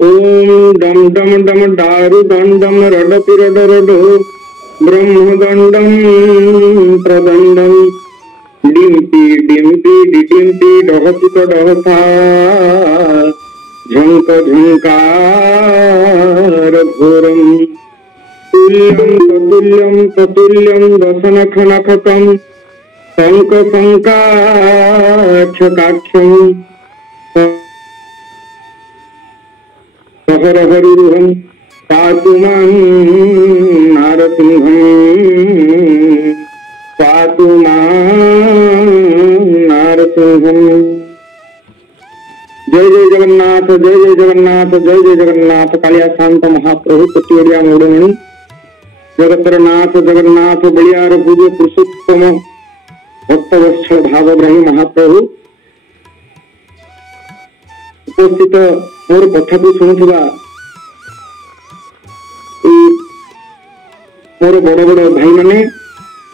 ओम डम डम डम डारु दंडम रडति रड रडो ब्रह्मदंडम प्रदंडम डिम्पी डिम्पी डिडिम्पी डहति तो डहथा झंक झंकार घोरम तुल्यम ततुल्यम ततुल्यम दशनख नखकम शंक शंकाक्षकाक्षम हर हरिहं पातु मां नारसिंहं पातु मां नारसिंहं। जय जय जगन्नाथ जय जय जगन्नाथ जय जय जगन्नाथ। कालिया शांत महाप्रभु कोटियोड़िया मौड़मणि जगतर नाथ जगन्नाथ बलियार भुज पुरुषोत्तम भक्तवत्सल भावग्राही महाप्रभु उपस्थित मोर कथा को शुणुवा मोर बड़ बड़ भाई माने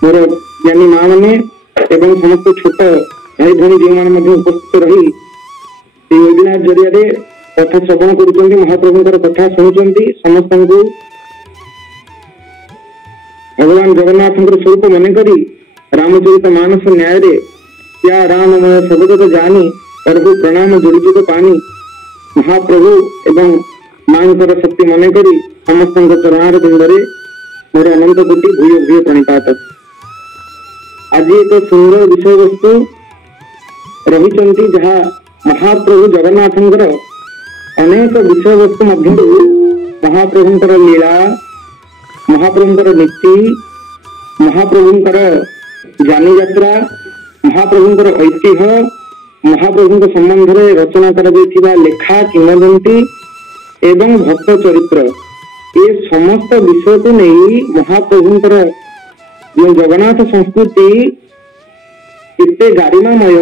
मोर ज्ञानी माँ मैंने एवं समस्त छोट भाई भौणी जो मैंने उपस्थित रही वेबिनार जरिया कथा श्रवण कर महाप्रभुंर कथा शुणुंट समस्त भगवान जगन्नाथ स्वरूप मनकर रामचरित मानस न्याय क्या राममय सबजत जानी प्रभु प्रणाम जोड़ीजुग पानी महाप्रभु एवं मांकर शक्ति मनकर समस्त चरणार बिंदे मोर अनंत कोटि भूय भूय प्रणिपात। आज एक सुंदर विषय वस्तु रही जहाँ महाप्रभु जगन्नाथ अनेक विषय वस्तु मध्य महाप्रभुंर लीला महाप्रभुंर नीति महाप्रभुंर जानी यात्रा महाप्रभुंर ऐतिह्य महाप्रभु संबंध में रचना कर लेखा किंवदंती एवं भक्त चरित्र ये समस्त विषय को नहीं महाप्रभुंर जो जगन्नाथ संस्कृति इतने गारिमामय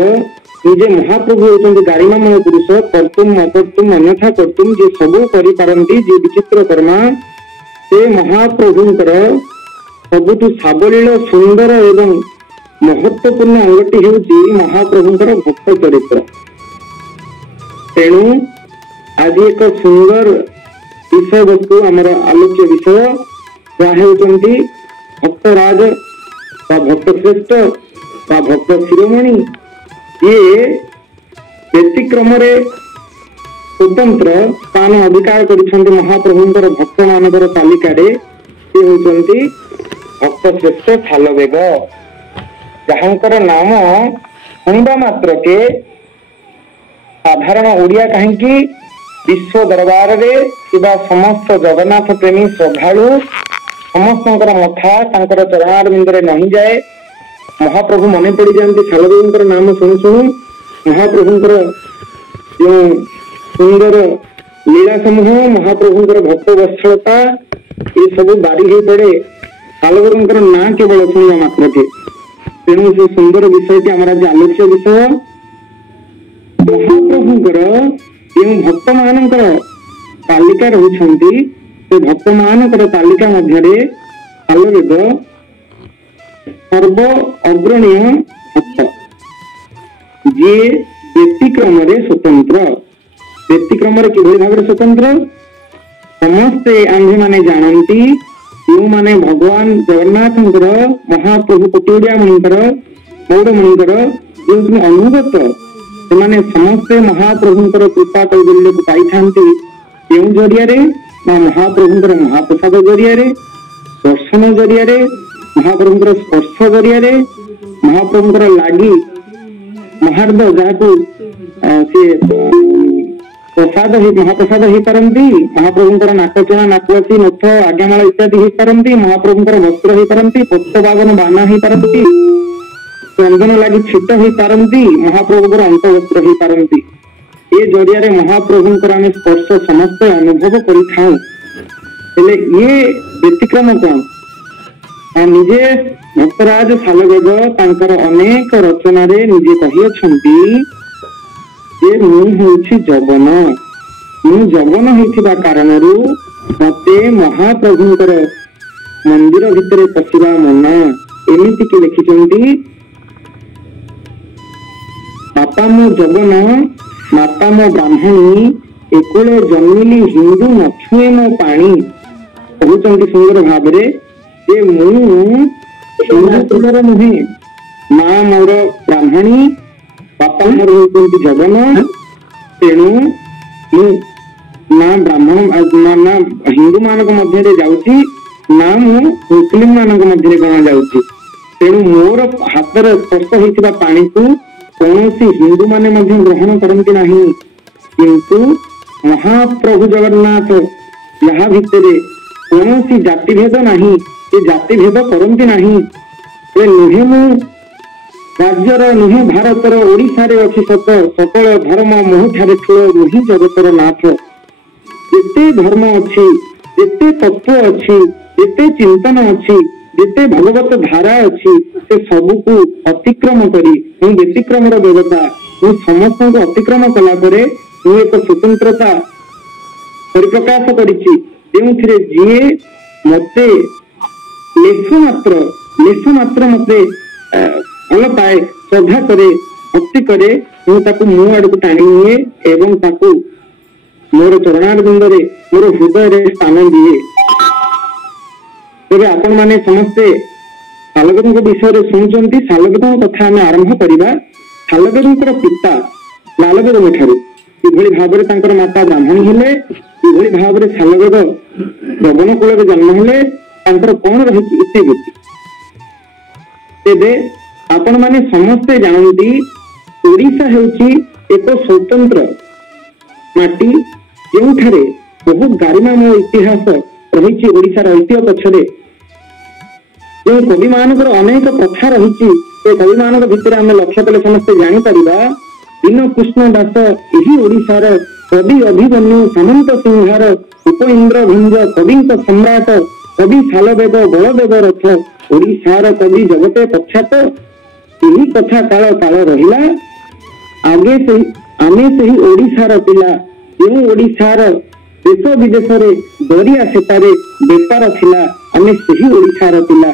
निजे महाप्रभु होती गारिमामय पुरुष कर्तुम अकर्तुम अन्यथा कर्तुम जे सबू करिपारंती जे विचित्र कर्मा से महाप्रभुंर सबुठ सावलील सुंदर एवं महत्वपूर्ण अंगटी होउची महाप्रभुंर भक्त चरित्र। तेणु आज एक सुंदर विषय वस्तु आमर आलोच्य विषय जहाँ होती भक्तराज भक्त श्रेष्ठ भक्त शिरोमणि ये व्यतिक्रम स्वतंत्र स्थान अधिकार कर महाप्रभुंर भक्त मानकर तालिका होती भक्त श्रेष्ठ सालवेग जहांकर नाम शुणा मात्र के साधारण ओडिया कहीं विश्व दरबार रे समस्त जगन्नाथ प्रेमी श्रद्धालु समस्त मथा चरणार बिंदे नहीं जाए महाप्रभु मन पड़ जाती सालवेगर नाम शुणु शुणु महाप्रभुंर जो सुंदर लीला समूह महाप्रभुंर भक्त वत्सलता ये सब बारी हो पड़े सालवेगर ना केवल शुणा मात्र के। तेणु से सुंदर विषय आम आज आलोच्य विषय महाप्रभुंर जो भक्त मान तालिका रही भक्त मान तालिका मध्य सालवेग सर्व अग्रणीय भक्त जी व्यतिक्रम स्वतंत्र व्यतिक्रम किभली भाव स्वतंत्र समस्ते आंधे माने जानती जो माने भगवान जगन्नाथ महाप्रभु कोटियोड़िया मणिकर मौड़मणिकर जो अनुगत से समस्ते महाप्रभुंर कृपा कैबल्य को पाई था जरिया महाप्रभुंर महाप्रसाद जरिया दर्शन जरिया महाप्रभुंर स्पर्श जरिया महाप्रभुंर लागी महार्द जहाँ सी प्रसाद महाप्रसाद हो पारती महाप्रभुंर नाकचुणा नाकवासी नथ आज्ञामाला इत्यादि हो पारती महाप्रभुंर वस्त्र हो पारती पट्टबागन बाना हो पारती चंदन लगी छिट हो पारती महाप्रभुंर अंतवस्त्र हो पारती ये जरिया महाप्रभुंर आम स्पर्श समस्त अनुभव करें ये व्यतिक्रम कौन निजे भक्तराज सालवेग अनेक रचना निजे कही जगन मु जगन होता कारण मते महाप्रभुंर मंदिर भितर पशिबा मन एमती कि लिखिं बापा मो जगन माता मो ब्राह्मणी ଏକୁଳେ ଜନ୍ମିଲି ହିନ୍ଦୁ ନଛୁଏ ମୋ ପାଣି କହୁଛନ୍ତି ସୁନ୍ଦର ଭାବରେ ଯେ ମୁଁ ହିନ୍ଦୁ କୁଳର ନୁହେଁ, ମା ମୋର ବ୍ରାହ୍ମଣୀ, ବାପା ମୋର ହଉଛନ୍ତି ଜଗନ, ତେଣୁ ମୁଁ ନା ବ୍ରାହ୍ମଣ ନା ହିନ୍ଦୁ ମାନଙ୍କ ମଧ୍ୟରେ ଯାଉଛି ନା ମୁଁ ମୁସଲିମ ମାନଙ୍କ ମଧ୍ୟରେ କଣ ଯାଉଛି। ତେଣୁ ମୋର ହାତରେ ସ୍ପର୍ଶ ହୋଇଥିବା ପାଣିକୁ କୌଣସି ହିନ୍ଦୁ ମାନେ ମଧ୍ୟ ଗ୍ରହଣ କରନ୍ତି ନାହିଁ, କିନ୍ତୁ ମହାପ୍ରଭୁ ଜଗନ୍ନାଥ ଯାହା ଭିତରେ କୌଣସି ଜାତିଭେଦ ନାହିଁ, ସେ ଜାତିଭେଦ କରନ୍ତି ନାହିଁ। ସେ ନୁହେଁ ମୁଁ ରାଜ୍ୟର ନୁହେଁ ଭାରତର, ଓଡିଶାରେ ଅଛି ସତ ସକଳ ଧର୍ମ ମୋହଠାରେ ଠୁଳ ନୁହେଁ ଜଗତର ନାଥ। ଯେତେ ଧର୍ମ ଅଛି, ଯେତେ ତତ୍ଵ ଅଛି, ଯେତେ ଚିନ୍ତନ ଅଛି, ଯେତେ ଭଗବତ ଧାରା ଅଛି, ସେ ସବୁକୁ ଅତିକ୍ରମ କରି ମୁଁ ବ୍ୟତିକ୍ରମର ଦେବତା, ମୁଁ ସମସ୍ତଙ୍କୁ ଅତିକ୍ରମ କଲା ପରେ ମୁଁ ଏକ ସ୍ୱତନ୍ତ୍ରତା ପରିପ୍ରକାଶ କରିଛି, ଯେଉଁଥିରେ ଯିଏ ମତେ ଲେଶ ମାତ୍ର ମତେ ଭଲ ପାଏ, ଶ୍ରଦ୍ଧା କରେ, ଭକ୍ତି କରେ, ମୁଁ ତାକୁ ମୋ ଆଡକୁ ଟାଣି ନିଏ ଏବଂ ତାକୁ ମୋର ଚରଣାରବିନ୍ଦରେ ମୋର ହୃଦୟରେ ସ୍ଥାନ ଦିଏ। ତେବେ ଆପଣ ମାନେ ସମସ୍ତେ ଶାଲଗ୍ରାମଙ୍କ ବିଷୟରେ ଶୁଣୁଛନ୍ତି। ଶାଲଗ୍ରାମ କଥା ଆମେ ଆରମ୍ଭ କରିବା। ଶାଲଗ୍ରାମଙ୍କର ପିତା ଲାଲବେଦଙ୍କ ଠାରୁ କିଭଳି ଭାବରେ ତାଙ୍କର ମାତା ବ୍ରାହ୍ମଣୀ ହେଲେ, କିଭଳି ଭାବରେ ଶାଲବେଦ ଯବନ କୂଳରେ ଜନ୍ମ ହେଲେ, ତାଙ୍କର କଣ ରହିଛି ଇତିବୃତ୍ତି। ତେବେ ଆପଣ ମାନେ ସମସ୍ତେ ଜାଣନ୍ତି ଓଡିଶା ହେଉଛି ଏକ ସ୍ୱତନ୍ତ୍ର ମାଟି, ଯେଉଁଠାରେ ବହୁ ଗାରିମାମୟ ଇତିହାସ ରହିଛି। ଓଡିଶାର ଐତିହ୍ୟ ପଛରେ ଯେଉଁ କବି ମାନଙ୍କର ଅନେକ ପ୍ରଥା ରହିଛି, ସେ କବି ମାନଙ୍କ ଭିତରେ ଆମେ ଲକ୍ଷ୍ୟ କଲେ ସମସ୍ତେ ଜାଣିପାରିବା ଦୀନ କୃଷ୍ଣ ଦାସ ଏହି ଓଡିଶାର କବି ଅଭିମନ୍ୟୁ ସାମନ୍ତ ସିଂହାର ଉପ ଇନ୍ଦ୍ର ଭଞ୍ଜ କବିଙ୍କ ସମ୍ରାଟ କବି ଶାଲବେଦ ବଳଦେବ ରଥ ଓଡିଶାର କବି ଜଗତେ ପ୍ରଖ୍ୟାତ। ଏହି କଥା କାଳ କାଳ ରହିଲା, ଆମେ ସେହି ଓଡିଶାର ପିଲା, ଯେଉଁ ଓଡିଶାର ଦେଶ ବିଦେଶରେ ଦରିଆ ସେପାରେ ବେପାର ଥିଲା, ଆମେ ସେହି ଓଡିଶାର ପିଲା।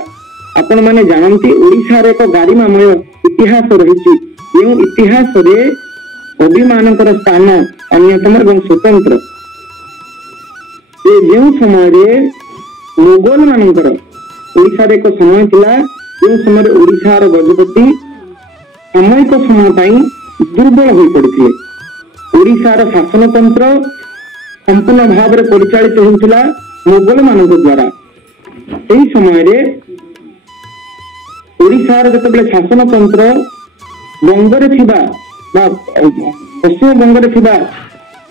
ଆପଣ ମାନେ ଜାଣନ୍ତି ଓଡିଶାର ଏକ ଗାରିମାମୟ ଇତିହାସ ରହିଛି, ଯେଉଁ ଇତିହାସରେ କବି ମାନଙ୍କର ସ୍ଥାନ ଅନ୍ୟତମ ଏବଂ ସ୍ୱତନ୍ତ୍ର। ଯେଉଁ ସମୟରେ ମୋଗଲ ମାନଙ୍କର ଓଡିଶାରେ ଏକ ସମୟ ଥିଲା, ଯେଉଁ ସମୟରେ ଓଡିଶାର ଗଜପତି ସାମୟିକ ସମୟ ପାଇଁ ଦୁର୍ବଳ ହୋଇ ପଡିଥିଲେ। ଓଡିଶାର ଶାସନତନ୍ତ୍ର ସମ୍ପୂର୍ଣ୍ଣ ଭାବରେ ପରିଚାଳିତ ହେଉଥିଲା ମୋଗଲ ମାନଙ୍କ ଦ୍ଵାରା। ଏହି ସମୟରେ ଓଡିଶାର ଯେତେବେଳେ ଶାସନତନ୍ତ୍ର ବଙ୍ଗରେ ଥିବା ବା ପଶ୍ଚିମବଙ୍ଗରେ ଥିବା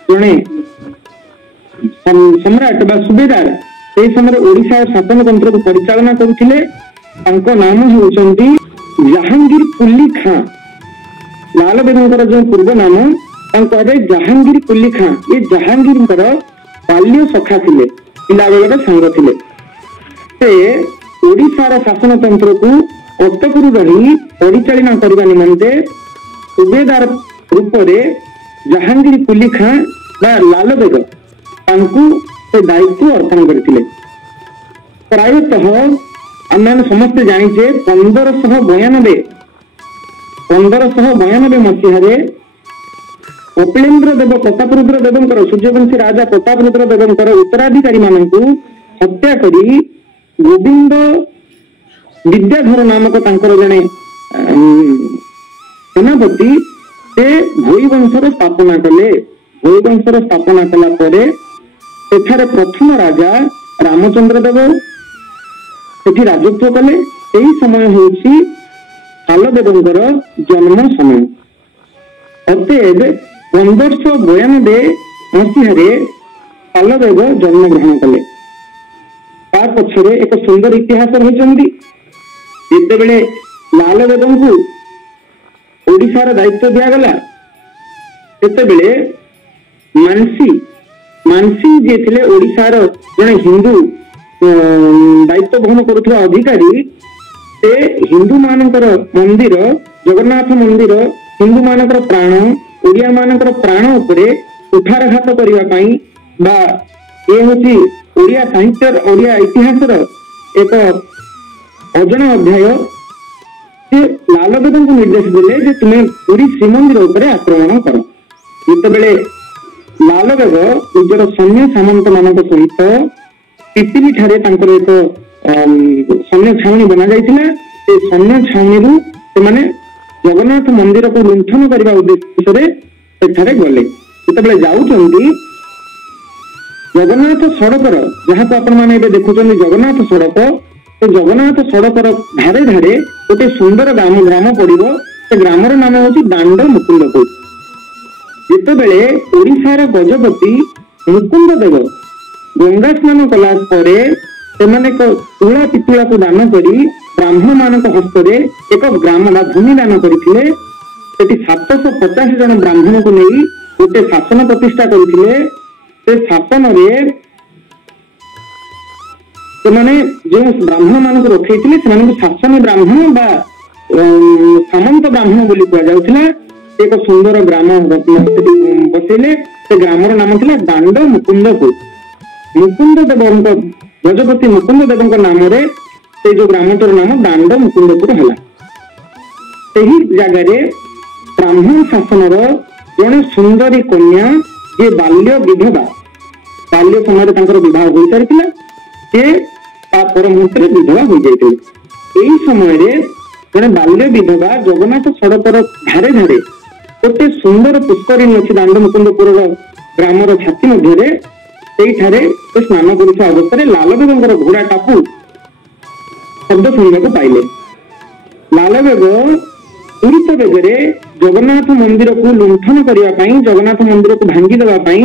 ଜଣେ ସମ୍ରାଟ ବା ସୁବେଦାର ସେହି ସମୟରେ ଓଡିଶା ଶାସନତନ୍ତ୍ରକୁ ପରିଚାଳନା କରୁଥିଲେ, ତାଙ୍କ ନାମ ହେଉଛନ୍ତି ଜାହାଙ୍ଗୀର କୁଲି ଖାଁ। ଲାଲବେଦଙ୍କର ଯେଉଁ ପୂର୍ବ ନାମ ତାଙ୍କୁ କୁହାଯାଏ ଜାହାଙ୍ଗୀର କୁଲି ଖାଁ। ଏ ଜାହାଙ୍ଗୀରଙ୍କର ବାଲ୍ୟ ସଖା ଥିଲେ, ପିଲାବେଳର ସାଙ୍ଗ ଥିଲେ। ସେ ଓଡିଶାର ଶାସନତନ୍ତ୍ରକୁ କଟକରୁ ରହି ପରିଚାଳନା କରିବା ନିମନ୍ତେ ସୁବେଦାର ରୂପରେ ଜାହାଙ୍ଗୀର କୁଲି ଖାଁ ବା ଲାଲବେଗ ତାଙ୍କୁ ସେ ଦାୟିତ୍ୱ ଅର୍ପଣ କରିଥିଲେ। ପ୍ରାୟତଃ ଆମେ ସମସ୍ତେ ଜାଣିଛେ 1592 ମସିହାରେ କପିଳେନ୍ଦ୍ର ଦେବ ପ୍ରତାପରୁଦ୍ର ଦେବଙ୍କର ସୂର୍ଯ୍ୟବଂଶୀ ରାଜା ପ୍ରତାପରୁଦ୍ର ଦେବଙ୍କର ଉତ୍ତରାଧିକାରୀ ମାନଙ୍କୁ ହତ୍ୟା କରି ଗୋବିନ୍ଦ ବିଦ୍ୟାଧର ନାମକ ତାଙ୍କର ଜଣେ ସେନାପତି ସେ ଭୋଇ ବଂଶର ସ୍ଥାପନା କଲେ। ଭୋଇ ବଂଶର ସ୍ଥାପନା କଲା ପରେ ସେଠାରେ ପ୍ରଥମ ରାଜା ରାମଚନ୍ଦ୍ର ଦେବ ସେଠି ରାଜତ୍ୱ କଲେ। ଏହି ସମୟ ହେଉଛି ଶାଲବେଦଙ୍କର ଜନ୍ମ ସମୟ। ଅତଏବ 1592 ମସିହାରେ ଶାଲବେଦ ଜନ୍ମଗ୍ରହଣ କଲେ। ତା ପଛରେ ଏକ ସୁନ୍ଦର ଇତିହାସ ରହିଛନ୍ତି। ଯେତେବେଳେ ଲାଲବେଦଙ୍କୁ ଓଡିଶାର ଦାୟିତ୍ୱ ଦିଆଗଲା, ସେତେବେଳେ ମାନସିଂ ଯିଏ ଥିଲେ ଓଡିଶାର ଜଣେ ହିନ୍ଦୁ ଦାୟିତ୍ୱ ବହନ କରୁଥିବା ଅଧିକାରୀ, ସେ ହିନ୍ଦୁ ମାନଙ୍କର ମନ୍ଦିର, ଜଗନ୍ନାଥ ମନ୍ଦିର, ହିନ୍ଦୁ ମାନଙ୍କର ପ୍ରାଣ, ଓଡିଆ ମାନଙ୍କର ପ୍ରାଣ ଉପରେ କୁଠାରଘାତ କରିବା ପାଇଁ ବା ଏ ହଉଛି ଓଡିଆ ସାହିତ୍ୟର ଓଡିଆ ଇତିହାସର ଏକ ଅଜଣା ଅଧ୍ୟାୟ। ସେ ଲାଲବେଦଙ୍କୁ ନିର୍ଦ୍ଦେଶ ଦେଲେ ଯେ ତୁମେ ପୁରୀ ଶ୍ରୀମନ୍ଦିର ଉପରେ ଆକ୍ରମଣ କର। ଯେତେବେଳେ ଲାଲବେଗ ନିଜର ସୈନ୍ୟ ସାମନ୍ତ ମାନଙ୍କ ସହିତ ପିପିଲି ଠାରେ ତାଙ୍କର ଏକ ସୈନ୍ୟ ଛାଉଣୀ ବନା ଯାଇଥିଲା। ସେ ସୈନ୍ୟ ଛାଉଣୀରୁ ସେମାନେ ଜଗନ୍ନାଥ ମନ୍ଦିରକୁ ଲୁଣ୍ଠନ କରିବା ଉଦ୍ଦେଶ୍ୟରେ ସେଠାରେ ଗଲେ। ଯେତେବେଳେ ଯାଉଛନ୍ତି ଜଗନ୍ନାଥ ସଡ଼କର, ଯାହାକୁ ଆପଣ ମାନେ ଏବେ ଦେଖୁଛନ୍ତି ଜଗନ୍ନାଥ ସଡ଼କ, ସେ ଜଗନ୍ନାଥ ସଡ଼କର ଧାରେ ଧାରେ ଗୋଟେ ସୁନ୍ଦର ଗ୍ରାମ ପଡିବ। ସେ ଗ୍ରାମର ନାମ ହଉଛି ଦାଣ୍ଡ ମୁକୁନ୍ଦପୁର। ଯେତେବେଳେ ଓଡିଶାର ଗଜପତି ମୁକୁନ୍ଦ ଦେବ ଗଙ୍ଗା ସ୍ନାନ କଲା ପରେ ସେମାନେ ଏକ ତୁଳା ପିତୁଳାକୁ ଦାନ କରି ବ୍ରାହ୍ମଣ ମାନଙ୍କ ହସ୍ତରେ ଏକ ଗ୍ରାମ ବା ଭୂମି ଦାନ କରିଥିଲେ। ସେଠି 750 ଜଣ ବ୍ରାହ୍ମଣକୁ ନେଇ ଗୋଟେ ଶାସନ ପ୍ରତିଷ୍ଠା କରିଥିଲେ। ସେ ଶାସନରେ ସେମାନେ ଯେଉଁ ବ୍ରାହ୍ମଣ ମାନଙ୍କୁ ରଖେଇଥିଲେ ସେମାନଙ୍କୁ ଶାସନ ବ୍ରାହ୍ମଣ ବା ସାମନ୍ତ ବ୍ରାହ୍ମଣ ବୋଲି କୁହାଯାଉଥିଲା। ଏକ ସୁନ୍ଦର ଗ୍ରାମ ବସେଇଲେ। ସେ ଗ୍ରାମର ନାମ ଥିଲା ଦାଣ୍ଡ ମୁକୁନ୍ଦପୁର। ମୁକୁନ୍ଦ ଦେବଙ୍କ ଗଜପତି ମୁକୁନ୍ଦ ଦେବଙ୍କ ନାମରେ ସେ ଯୋଉ ଗ୍ରାମଟିର ନାମ ଦାଣ୍ଡ ମୁକୁନ୍ଦପୁର ହେଲା। ସେହି ଜାଗାରେ ବ୍ରାହ୍ମଣ ଶାସନର ଜଣେ ସୁନ୍ଦରୀ କନ୍ୟା, ଯିଏ ବାଲ୍ୟ ବିଧବା, ବାଲ୍ୟ ସମୟରେ ତାଙ୍କର ବିବାହ ହୋଇସାରିଥିଲା, ସେ ତା ପର ମୁହୂର୍ତ୍ତରେ ବିଧବା ହୋଇଯାଇଥିଲେ। ଏହି ସମୟରେ ଜଣେ ବାଲ୍ୟ ବିଧବା ଜଗନ୍ନାଥ ସଡ଼କର ଧାରେ ଧାରେ ଗୋଟେ ସୁନ୍ଦର ପୁଷ୍କରିଣୀ ଅଛି ଦାଣ୍ଡ ମୁକୁନ୍ଦପୁରର ଗ୍ରାମର ଛାତି ମଧ୍ୟରେ। ସେଇଠାରେ ସେ ସ୍ନାନ କରୁଥିବା ଅବସ୍ଥାରେ ଲାଲବେଗଙ୍କର ଘୋଡା ଟାପୁ ଶବ୍ଦ ଶୁଣିବାକୁ ପାଇଲେ। ଲାଲବେଗ ତୁରିତ ବେଗରେ ଜଗନ୍ନାଥ ମନ୍ଦିରକୁ ଲୁଣ୍ଠନ କରିବା ପାଇଁ, ଜଗନ୍ନାଥ ମନ୍ଦିରକୁ ଭାଙ୍ଗି ଦେବା ପାଇଁ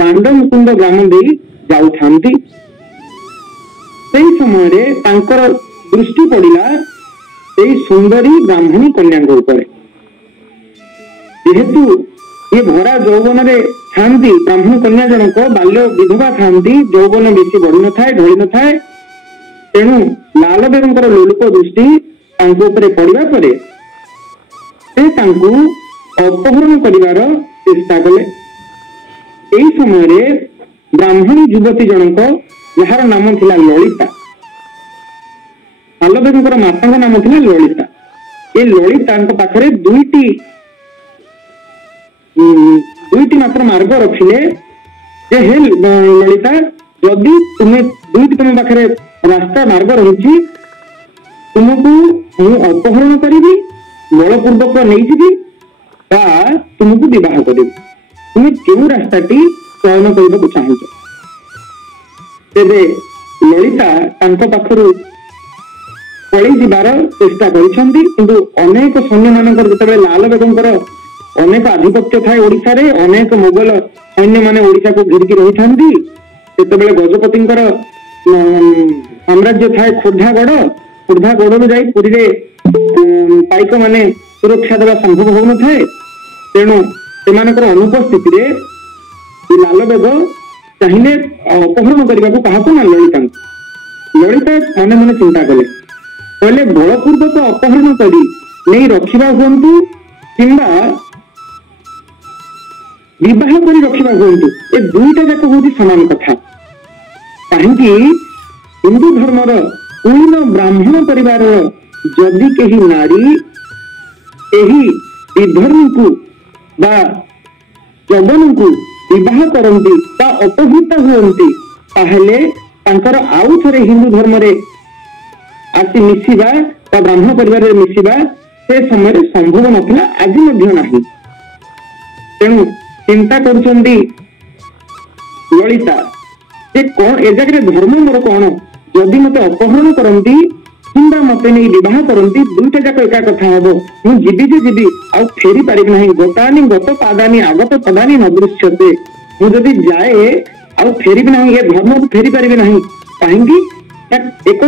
ଦାଣ୍ଡ ମୁକୁନ୍ଦ ଗ୍ରାମ ଦେଇ ଯାଉଥାନ୍ତି। ସେଇ ସମୟରେ ତାଙ୍କର ଦୃଷ୍ଟି ପଡିଲା ସେଇ ସୁନ୍ଦରୀ ବ୍ରାହ୍ମଣୀ କନ୍ୟାଙ୍କ ଉପରେ। ଯେହେତୁ ଏ ଭରା ଯୌବନରେ ଥାନ୍ତି ବ୍ରାହ୍ମଣ କନ୍ୟା ଜଣକ, ବାଲ୍ୟ ବିଧବା ଥାନ୍ତି, ଯୌବନ ବେଶୀ ବଢି ନଥାଏ, ଢଳି ନଥାଏ। ତେଣୁ ଲାଲବେଗଙ୍କର ଲୋଲୁପ ଦୃଷ୍ଟି ତାଙ୍କ ଉପରେ ପଡିବା ପରେ ସେ ତାଙ୍କୁ ଅପହରଣ କରିବାର ଚେଷ୍ଟା କଲେ। ଏହି ସମୟରେ ବ୍ରାହ୍ମଣୀ ଯୁବତୀ ଜଣକ, ଯାହାର ନାମ ଥିଲା ଲଳିତା, ଲାଲବେଗଙ୍କର ମାତାଙ୍କ ନାମ ଥିଲା ଲଳିତା। ଏ ଲଳିତାଙ୍କ ପାଖରେ ଦୁଇଟି ମାତ୍ର ମାର୍ଗ ରଖିଲେ ଯେ ହେ ଲଳିତା, ଯଦି ତୁମ ପାଖରେ ରାସ୍ତା ମାର୍ଗ ରହିଛି, ତୁମକୁ ମୁଁ ଅପହରଣ କରିବି, ବଳପୂର୍ବକ ନେଇଯିବି ବା ତୁମକୁ ବିବାହ କରିବି। ତୁମେ କେଉଁ ରାସ୍ତାଟି ଚୟନ କରିବାକୁ ଚାହୁଁଛ? ତେବେ ଲଳିତା ତାଙ୍କ ପାଖରୁ ପଳେଇ ଯିବାର ଚେଷ୍ଟା କରିଛନ୍ତି। କିନ୍ତୁ ଅନେକ ସୈନ୍ୟ ମାନଙ୍କର, ଯେତେବେଳେ ଲାଲବେଗଙ୍କର ଅନେକ ଆଧିପତ୍ୟ ଥାଏ ଓଡିଶାରେ, ଅନେକ ମୋଗଲ ସୈନ୍ୟ ମାନେ ଓଡିଶାକୁ ଘେରିକି ରହିଥାନ୍ତି, ସେତେବେଳେ ଗଜପତିଙ୍କର ସାମ୍ରାଜ୍ୟ ଥାଏ ଖୋର୍ଦ୍ଧା ଗଡରୁ ଯାଇ ପୁରୀରେ ପାଇକ ମାନେ ସୁରକ୍ଷା ଦେବା ସମ୍ଭବ ହଉନଥାଏ। ତେଣୁ ସେମାନଙ୍କର ଅନୁପସ୍ଥିତିରେ ଲାଲବେଗ ଚାହିଁଲେ ଅପହରଣ କରିବାକୁ କାହାକୁ ନା ଲଳିତାଙ୍କୁ। ଲଳିତା ମନେ ମନେ ଚିନ୍ତା କଲେ, କହିଲେ ବଳପୂର୍ବକ ଅପହରଣ କରି ନେଇ ରଖିବା ହୁଅନ୍ତୁ କିମ୍ବା ବିବାହ କରି ରଖିବା ହୁଅନ୍ତୁ, ଏ ଦୁଇଟା ଯାକ ହଉଛି ସମାନ କଥା। କାହିଁକି ହିନ୍ଦୁ ଧର୍ମର ପୂର୍ଣ୍ଣ ବ୍ରାହ୍ମଣ ପରିବାରର ଯଦି କେହି ନାରୀ ଏହି ବିଧର୍ମୀକୁ ବା ଯବନଙ୍କୁ ବିବାହ କରନ୍ତି ବା ଅପହୃତ ହୁଅନ୍ତି, ତାହେଲେ ତାଙ୍କର ଆଉ ଥରେ ହିନ୍ଦୁ ଧର୍ମରେ ଆସି ମିଶିବା ବା ବ୍ରାହ୍ମଣ ପରିବାରରେ ମିଶିବା ସେ ସମୟରେ ସମ୍ଭବ ନଥିଲା, ଆଜି ମଧ୍ୟ ନାହିଁ। ତେଣୁ ଚିନ୍ତା କରୁଛନ୍ତି ଲଳିତା ଯେ କଣ ଏ ଜାଗାରେ ଧର୍ମ ମୋର କଣ? ଯଦି ମତେ ଅପହରଣ କରନ୍ତି କିମ୍ବା ମତେ ନେଇ ବିବାହ କରନ୍ତି, ଦୁଇଟା ଯାକ ଏକା କଥା ହବ। ମୁଁ ଯିବି ଯେ ଯିବି, ଆଉ ଫେରି ପାରିବି ନାହିଁ। ଗତାନି ଗତ ପାଦାନି ଆଗତ ପଦାନି ନଦୃଶ୍ୟତେ। ମୁଁ ଯଦି ଯାଏ ଆଉ ଫେରିବି ନାହିଁ, ଏ ଧର୍ମକୁ ଫେରି ପାରିବି ନାହିଁ। କାହିଁକି? ଏକ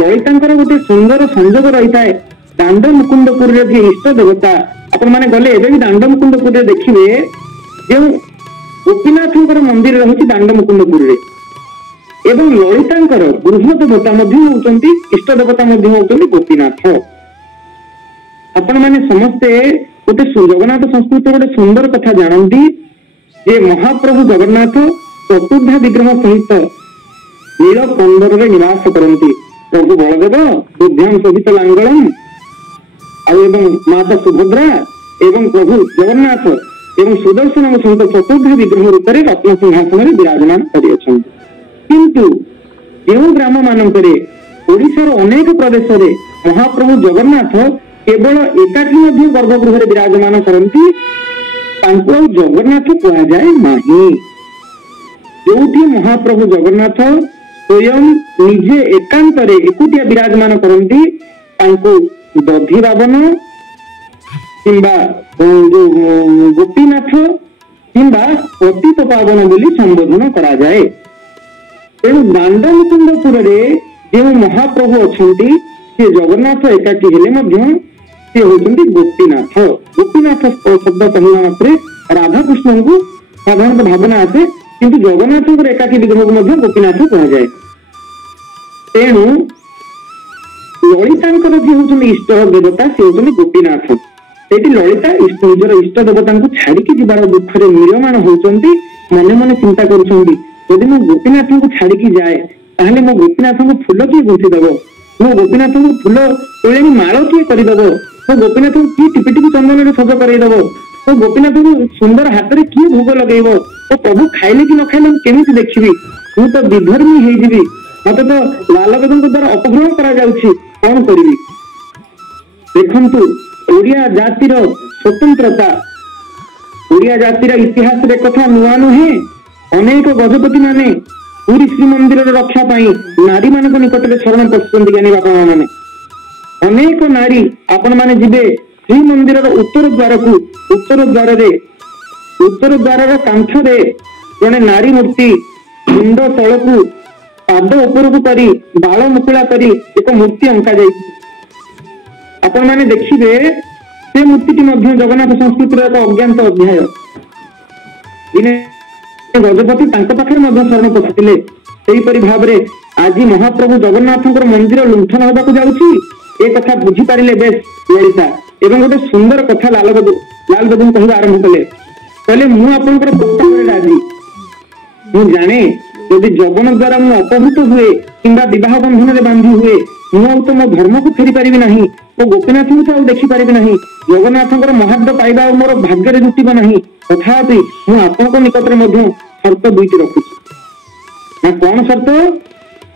ଲଳିତାଙ୍କର ଗୋଟେ ସୁନ୍ଦର ସଂଯୋଗ ରହିଥାଏ। ଦାଣ୍ଡ ମୁକୁନ୍ଦପୁରରେ ଯିଏ ଇଷ୍ଟ ଦେବତା, ଆପଣ ମାନେ ଗଲେ ଏବେ ବି ଦାଣ୍ଡ ମୁକୁନ୍ଦପୁରରେ ଦେଖିବେ ଯେଉଁ ଗୋପୀନାଥଙ୍କର ମନ୍ଦିର ରହିଛି ଦାଣ୍ଡ ମୁକୁନ୍ଦପୁରରେ, ଏବଂ ଲଳିତାଙ୍କର ଗୃହ ଦେବତା ମଧ୍ୟ ହଉଛନ୍ତି, ଇଷ୍ଟ ଦେବତା ମଧ୍ୟ ହଉଛନ୍ତି ଗୋପୀନାଥ। ଆପଣ ମାନେ ସମସ୍ତେ ଗୋଟେ ଜଗନ୍ନାଥ ସଂସ୍କୃତିର ଗୋଟେ ସୁନ୍ଦର କଥା ଜାଣନ୍ତି ଯେ ମହାପ୍ରଭୁ ଜଗନ୍ନାଥ ଚତୁର୍ଦ୍ଧା ବିଗ୍ରହ ସହିତ ନୀଳ କନ୍ଦରରେ ନିବାସ କରନ୍ତି। ପ୍ରଭୁ ବଳଦେବ ବୁଦ୍ଧ୍ୟାಂ ଶୋଭିତ ଲାଙ୍ଗଳମ୍ ଆଉ ଏବଂ ମାତା ସୁଭଦ୍ରା ଏବଂ ପ୍ରଭୁ ଜଗନ୍ନାଥ एवं सुदर्शन सहित चतुर्धा विग्रह रूप में रत्न सिंहासन विराजमान कर किंतु जो ग्राम मानकरे ओडिशार अनेक प्रदेश में महाप्रभु जगन्नाथ केवल एकाकी गर्भगृह विराजमान करती जगन्नाथ कहुए नहीं। जो महाप्रभु जगन्नाथ स्वयं निजे एकांत एकुटिया विराजमान करती दधि रावण किंबा गोपीनाथ किंबा पतित पावन बोली संबोधन करा जाए। तेणु दांड मुकुंदपुर जो महाप्रभु अच्छा से जगन्नाथ एकाकी हेले से होती गोपीनाथ। गोपीनाथ शब्द कहला मात्रे राधा कृष्ण को साधारण भावना आसे किंतु जगन्नाथ एकाकी विग्रह को गोपीनाथ कह जाए। तेणु ललिता जी होती इष्ट देवता सी होती गोपीनाथ। से ललिता निजर इष्ट देवता को छाड़िकी जीवार दुख में मीयमाण होती मन मन चिंता करी मो गोपीनाथ को छाड़िकी जाए ताहले मो गोपीनाथ को फूल किए गुंथिदेव मो गोपीनाथ को फूल तोले माल किए करदेव मो गोपीनाथ को किए टिपि टिपि चंदन सज करदेव तो गोपीनाथ को सुंदर हाथ में किए भोग लगेब तो प्रभु खाइले कि न खाइले केमी देखी मु तो विधर्मी होगी मत तो लाल बेदों द्वारा अपग्रहण कौन करी। देखु ओडिया जातिर स्वतंत्रता ओडिया जातिर इतिहास रे कथा नुआ नुहे अनेक गजपति माने पूरी श्रीमंदिर रक्षा पाई नारी मान निकट में शरण पशुंट ज्ञानी बापा माने अनेक नारी आपण माने जिबे श्रीमंदिर उत्तर द्वार कांथ रे जड़े नारी मूर्ति मुंड तलकू पाद उपरकू करी बाल मुकुला करी एक मूर्ति अंका जाई। आपण माने देखिबे से मूर्ति जगन्नाथ संस्कृतिर एक अज्ञात अध्याय गजपति शरण पशुले भाव में आज महाप्रभु जगन्नाथ मंदिर लुंठन होगा जाऊँगी कथा बुझीपारे बेश ललिता एवं गोटे सुंदर कथा लाल बेदू कह आरंभ कले कहले मुझे प्रस्ताव राजी मु जाने यदि जगन द्वारा मु अपहृत हुए कि बह बंधन में बांधी हुए मुझे मो धर्म को फेरी पारि ना मो गोपीनाथ को देखी पारि ना जगन्नाथ महाद्य पाइबा मोर भाग्य जुटब ना तथापि मुझे निकट में शर्त दुईटी रखुची कौन शर्त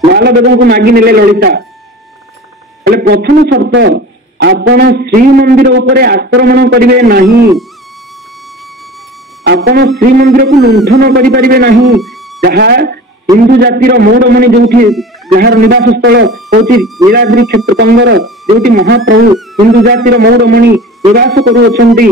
लाल बेदों को मागी नेले ललिता प्रथम शर्त आपण श्रीमंदिर उपरे आक्रमण करिवे नहीं आपण श्रीमंदिर को लुंठन करिपारिबे नहीं जहाँ हिंदू जातिर मौड़मणि जो जार निवास स्थल हूँ नीलाद्रि क्षेत्र कंदर जो महाप्रभु हिंदू जातिर मौड़मणि निवास करुअछंती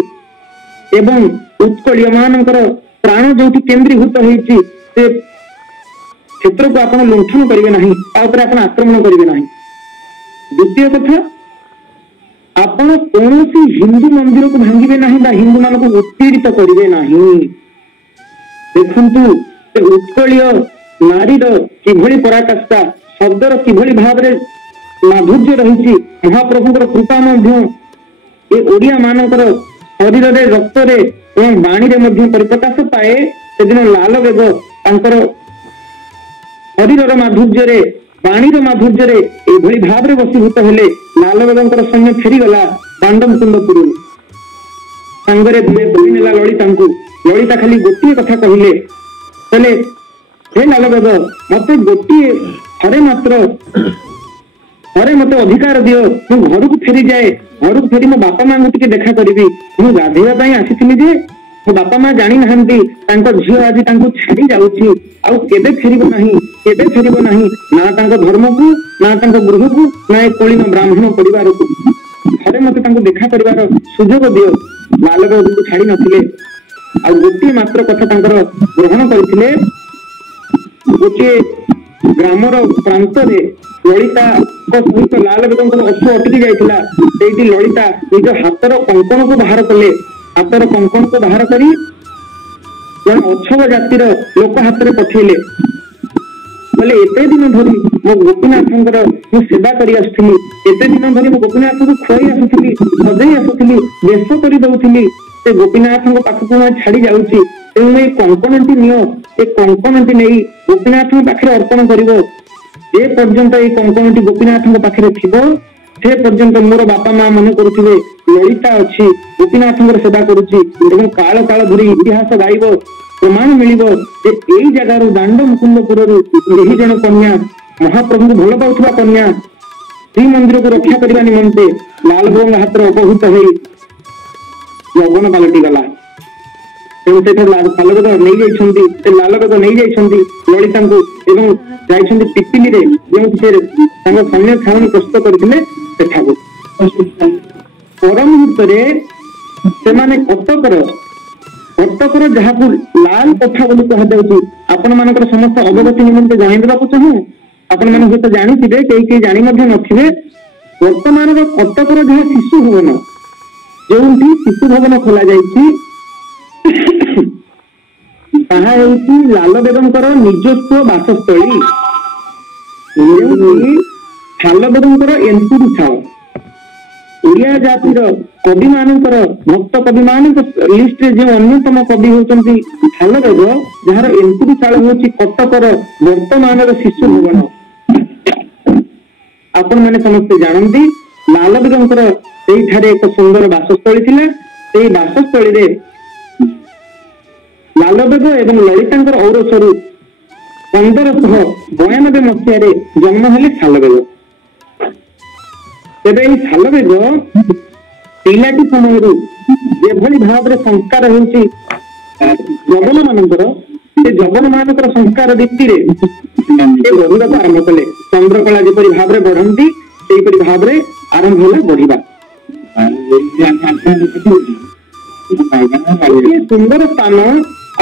एवं उत्कलीय मानकर प्राण जो केंद्रीभूत होती से क्षेत्र को आपण लुंठन करेंगे नहीं आपण आक्रमण करेंगे नहीं। द्वितीय कथा आपण कौन हिंदू मंदिर को भांगे ना हिंदू मान को उत्पीड़ित करेंगे नहीं। देखु उत्कलीय नारीर किभली पराकाष्ठा शब्दर किभली भाव में माधुर्य रही महाप्रभुଙ୍କର कृपा ये ओडिया मानकर शरीर रे रक्त रे एवं वाणी रे मध्य परिप्रकाश पाए सेदिन लाल बेग तांकर शरीर माधुर्य रे वाणी माधुर्य रे एभली भाव में वशीभूत हेले लाल बेगंकर सैन्य फेरीगला दांडमुकुंदपुर सांगरे बोली नेला ललिता खाली गोटे कथा कहले हे लाल बेग मत गोटे थरे मात्र थरे मत अधिकार दियो मु घर को फेरी जाए घर को फेरी मो बापा माँ को देखा करी मु गाधेवा आसी जे मो बापा माँ जानी ना झील आज छाड़ी जाऊँगी आबे फेर ना धर्म को ना गृह को ना कलिन ब्राह्मण परिवार को थरे मत देखा कर सुजोग दियो लाल बेग को छाड़ी नथिले आ गोटे मात्र कथा ग्रहण करथिले गोटे ग्रामर प्रांत ललिता सहित लाल बेदों अश्व अटकी जाइथिला सेठी ललिता निज हाथर कंकण को बाहर कले हाथर कंकण को बाहर करी जन अछव जातिर लोक हाथ में पठेले बोले एते दिन धरी मो गोपीनाथ सेवा करी आसुथली एते दिन धरी मो गोपीनाथ को खुआई आसुथली सजई आसुथली बेश कर दउथली से गोपीनाथ पाखक छाड़ी जाऊँगी तेणु ये कंकणटी नियो ये कंकणटी नहीं गोपीनाथ पाखे अर्पण कर जे पर्यंत ये कंकणटी गोपीनाथ पाखे थी से पर्यंत मोर बापा माँ मन करुवे ललिता अच्छी गोपीनाथ सेवा करुच्ची काल काल धरी इतिहास गाइब प्रमाण मिल जगार दांड मुकुंदपुर जन कन्या महाप्रभु भल पाउथबा कन्या श्रीमंदिर को रक्षा करने निमंते लाल बाबू हाथ अपहृत हो यौवन पलटि गला लालबेग नहीं लालबेग नहीं ललिता पिपिली जो सैन्य छावनी प्रस्तुत करते पर मुहूर्त से कटकर जहाँ लाल कथा बोली कहुच्छी आपण मान समस्त अवगति निमंते जानवा चाहूँ आपण मैंने हूँ जाथे कई जानी नथिबे वर्तमान कटकर जहाँ शिशु भवन जो शिशु भवन खोल लालबेगंकर निजस्व बासस्थली लालबेगंकर एंतुरी छाल ओडिया जातिर कवि मानकर भक्त कवि मान लिस्ट जो अन्यतम कवि होती लालबेग जार एंतुरी चाल हूँ कटकर वर्तमान शिशु भवन आपण मैंने समस्ते जानती लालबेगंकर एक सुंदर बासस्थली थी बासस्थली लालबेग एवं ललिता औरसरू 1592 मसीह जन्म हेले सालबेग तेरे सालबेग पिलाटी समय जो भाव संस्कार होती जगन मानकर जगन मानकर संस्कार रीति बढ़ा आरंभ कले चंद्रकला जपरी भाव में बढ़ती से भाव में आरंभ है बढ़ा सुंदर स्थान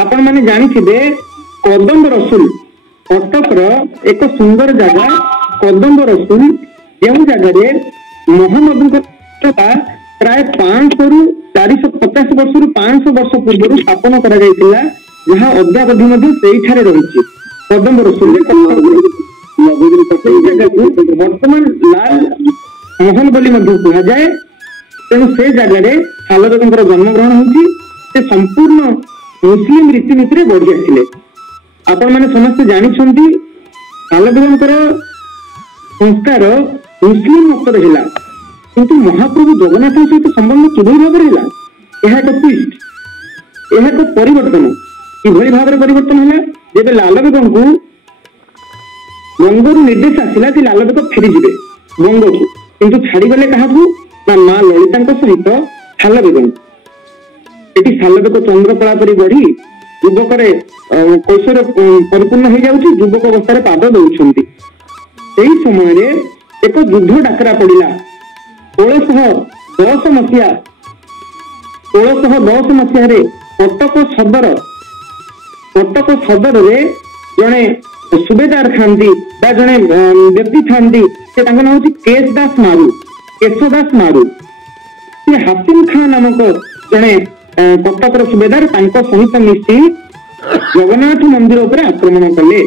आपण मैंने जानी कदम्ब रसुल कटकर एक सुंदर जगह कदम्ब रसुल जो जगह महानदी प्राय 500 रु 450 वर्ष 500 वर्ष पूर्व स्थापन कर जहाँ अद्यावधि रही कदम्ब रसुल वर्तमान लाल महल बोली कहुए तेणु से जगह सालबेगर जन्म ग्रहण हो संपूर्ण मुस्लिम रीतिनीति बढ़ी आसिले आपण मैंने समस्त जानी सालबेगर संस्कार मुस्लिम मत है किंतु महाप्रभु जगन्नाथ सहित संबंध किभली भाव है एक ट्विस्ट यह एक परिवर्तन किभली भाव में परिवर्तन है जब लालबेग को बंगरू निर्देश आसला कि लालबेग फेरीजे बंग को किंतु छाड़गले क्या माँ ललिता सहित सालबेग ये सालबेग चंद्रकला परी बढ़ी युवक कैशोर परिपूर्ण हो जाऊँ युवक अवस्था पाद दौरान समय एक युद्ध डाकरा पड़ा 1610 मसीहा कटक सदर जड़े सुबेदार था जड़े व्यक्ति था ना हूँ केशदास मारू से हासिम खां नामक जड़े कटकर सुबेदार सहित मिसी जगन्नाथ मंदिर उपर आक्रमण कले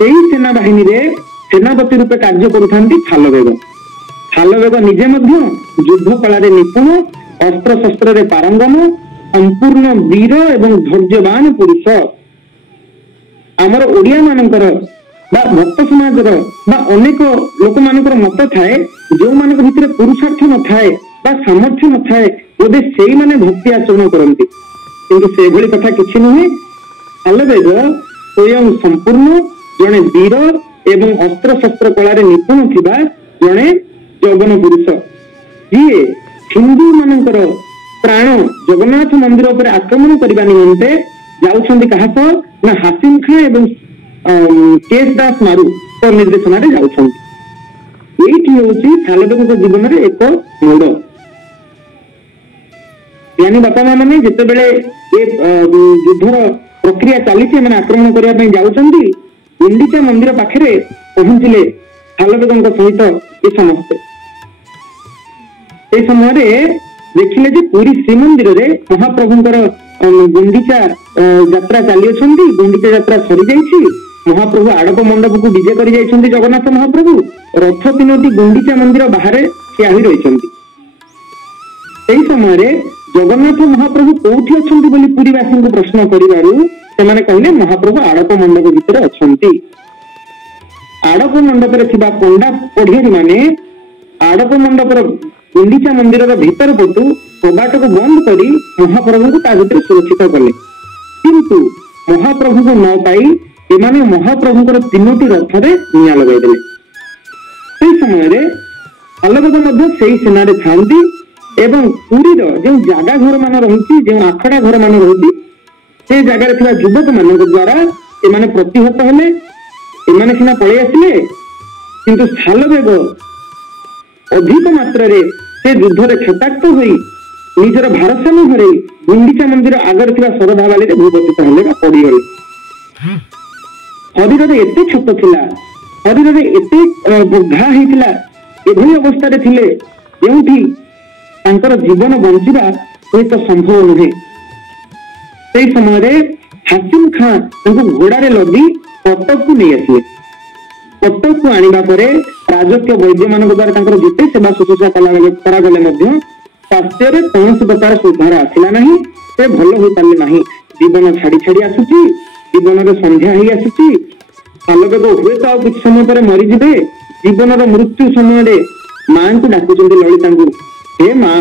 सेना बाहिनी सेनापति रूपे कार्य करुबेग सालबेग निजे युद्ध कला निपुण अस्त्र शस्त्र पारंगम संपूर्ण वीर एवं धैर्यवान पुरुष आमर ओडिया मानकर भक्त समाज अनेक लोक मानकर मत थाए जो मान भीतर पुरुषार्थ न थाए सामर्थ्य न थाए बोधे से माने भक्ति आचरण करती किंतु से भली कथा किसी नुहे सालबेग स्वयं संपूर्ण जड़े वीर एवं अस्त्र शस्त्र कला निपुण थिबा जड़े जौवन पुरुष जी हिंदू मानकर प्राण जगन्नाथ मंदिर पर आक्रमण करने निमंते जाउछंदी कहा ना हासिम खां एवं केशदास मारू तो निर्देशना जाउछंदी ये सालबेग जीवन में एक मोड़ यानी बापा माँ मैंने जिते बड़े युद्धर प्रक्रिया चली आक्रमण करने जाउछंदी गुंडीचा मंदिर पाखे पहुंचले सालबेग सहित ये समस्ते समय देखिले जे पूरी श्रीमंदिर रे महाप्रभुंकर गुंडीचा यात्रा चली गुंडीचा यात्रा सरी जाइछि महाप्रभु आड़प मंडप को विजय कर जाइछंती जगन्नाथ महाप्रभु रथ 3टी गुंडीचा मंदिर बाहर ठिया होई रहिछंती एही समय रे जगन्नाथ महाप्रभु कोठी अछंती बोली पुरीवासी को प्रश्न करिवारु सेमाने कहले महाप्रभु आड़प मंडप भितर अछंती आड़प मंडप रे थिबा पंडा पढ़ियारी माने आड़प मंडपर गुंडीचा मंदिर भीतर पटु कबाट को बंद करी महाप्रभु को ता भीतर सुरक्षित कले किंतु महाप्रभु को न पाई एमाने महाप्रभुଙ୍କର 3ଟି ରଥରେ ନିଆଁ ଲଗାଇଦେଲେ। ସେଇ ସମୟରେ ସାଲବେଗ ମଧ୍ୟ ସେଇ ସେନାରେ ଥାନ୍ତି ଏବଂ ପୁରୀର ଯେଉଁ ଜାଗା ଘର ମାନ ରହିଛି ଯେଉଁ ଆଖଡା ଘର ମାନ ରହିଛି ସେ ଜାଗାରେ ଥିବା ଯୁବକ ମାନଙ୍କ ଦ୍ୱାରା ଏମାନେ ପ୍ରତିହତ ହେଲେ। ଏମାନେ ସିନା ପଳେଇ ଆସିଲେ କିନ୍ତୁ ସାଲବେଗ ଅଧିକ ମାତ୍ରାରେ ସେ ଯୁଦ୍ଧରେ କ୍ଷତାକ୍ତ ହୋଇ ନିଜର ଭାରସାମ୍ୟ ହରାଇ ଗୁଣ୍ଡିଚା ମନ୍ଦିର ଆଗରେ ଥିବା ଶରଧା ବାଲିରେ ଭୂପତିତ ହେଲେ ବା ପଡିଗଲେ। ଶରୀରରେ ଏତେ ଛୋଟ ଥିଲା, ଶରୀରରେ ଏତେ ଘା ହେଇଥିଲା, ଏଭଳି ଅବସ୍ଥାରେ ଥିଲେ ଯେଉଁଠି ତାଙ୍କର ଜୀବନ ବଞ୍ଚିବା ହୁଏତ ସମ୍ଭବ ନୁହେଁ। ସେଇ ସମୟରେ ହାସିମ ଖାଁ ତାଙ୍କୁ ଘୋଡାରେ ଲଦି କଟକକୁ ନେଇ ଆସିଲେ। କଟକକୁ ଆଣିବା ପରେ ରାଜକୀୟ ବୈଦ୍ୟ ମାନଙ୍କ ଦ୍ୱାରା ତାଙ୍କର ଯେତେ ସେବା ଶୁଶ୍ରୂଷା କରାଗଲେ ମଧ୍ୟ ସ୍ୱାସ୍ଥ୍ୟରେ କୌଣସି ପ୍ରକାର ସୁଧାର ଆସିଲା ନାହିଁ। ସେ ଭଲ ହୋଇପାରିଲେ ନାହିଁ। ଜୀବନ ଛାଡି ଛାଡି ଆସୁଛି, ଜୀବନରେ ସନ୍ଧ୍ୟା ହେଇ ଆସୁଛି। ସାଲବେଗ ହୁଏତ ଆଉ କିଛି ସମୟ ପରେ ମରିଯିବେ। ଜୀବନର ମୃତ୍ୟୁ ସମୟରେ ମାଙ୍କୁ ଡାକୁଛନ୍ତି ଲଳିତାଙ୍କୁ, ହେ ମା,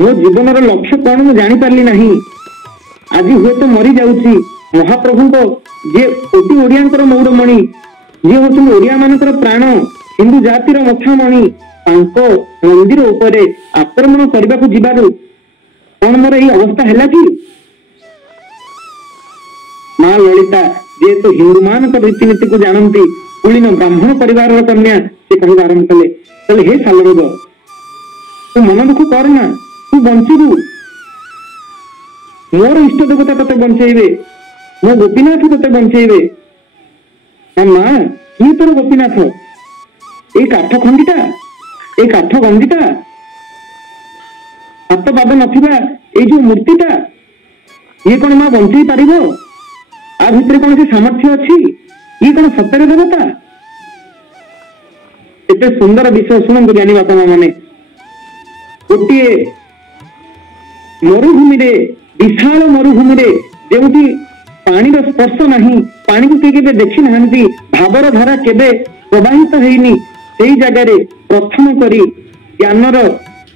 ମୋ ଜୀବନର ଲକ୍ଷ୍ୟ କଣ ମୁଁ ଜାଣିପାରିଲି ନାହିଁ। ଆଜି ହୁଏତ ମରି ଯାଉଛି। ମହାପ୍ରଭୁଙ୍କ ଯିଏ କୋଟି ଓଡିଆଙ୍କର ମୌରମଣି, ଯିଏ ହଉଛନ୍ତି ଓଡିଆ ମାନଙ୍କର ପ୍ରାଣ, ହିନ୍ଦୁ ଜାତିର ମଥାମଣି, ତାଙ୍କ ମନ୍ଦିର ଉପରେ ଆକ୍ରମଣ କରିବାକୁ ଯିବାରୁ କଣ ମୋର ଏଇ ଅବସ୍ଥା ହେଲା କି? ମା ଲଳିତା ଯେହେତୁ ହିନ୍ଦୁ ମାନଙ୍କ ରୀତିନୀତିକୁ ଜାଣନ୍ତି, କୁଳୀନ ବ୍ରାହ୍ମଣ ପରିବାରର କନ୍ୟା, ସେ କହିବା ଆରମ୍ଭ କଲେ, କହିଲେ ହେ ସାଲବେଗ, ତୁ ମନ ଦୁଃଖ କରନା, ତୁ ବଞ୍ଚିବୁ। ମୋର ଇଷ୍ଟ ଦେବତା ତତେ ବଞ୍ଚେଇବେ, ମୋ ଗୋପୀନାଥ ତତେ ବଞ୍ଚେଇବେ। ମା, କିଏ ତୋର ଗୋପୀନାଥ? ଏଇ କାଠ ଖଣ୍ଡିଟା, ଏଇ କାଠ ଗଣ୍ଡିଟା, ହାତ ପାଦ ନଥିବା ଏଇ ଯୋଉ ମୂର୍ତ୍ତିଟା, ଇଏ କଣ ମା ବଞ୍ଚେଇ ପାରିବ? ଆ ଭିତରେ କୌଣସି ସାମର୍ଥ୍ୟ ଅଛି? ଇଏ କଣ ସତରେ ଦେବତା? ଏତେ ସୁନ୍ଦର ବିଷୟ ଶୁଣନ୍ତୁ ଜ୍ଞାନୀ ବାପା ମା ମାନେ। ଗୋଟିଏ ମରୁଭୂମିରେ, ବିଶାଳ ମରୁଭୂମିରେ ଯେଉଁଠି ପାଣିର ସ୍ପର୍ଶ ନାହିଁ, ପାଣିକୁ କେବେ ଦେଖି ନାହାନ୍ତି, ଭାବର ଧାରା କେବେ ପ୍ରବାହିତ ହେଇନି, ସେଇ ଜାଗାରେ ପ୍ରଥମ କରି ଜ୍ଞାନର,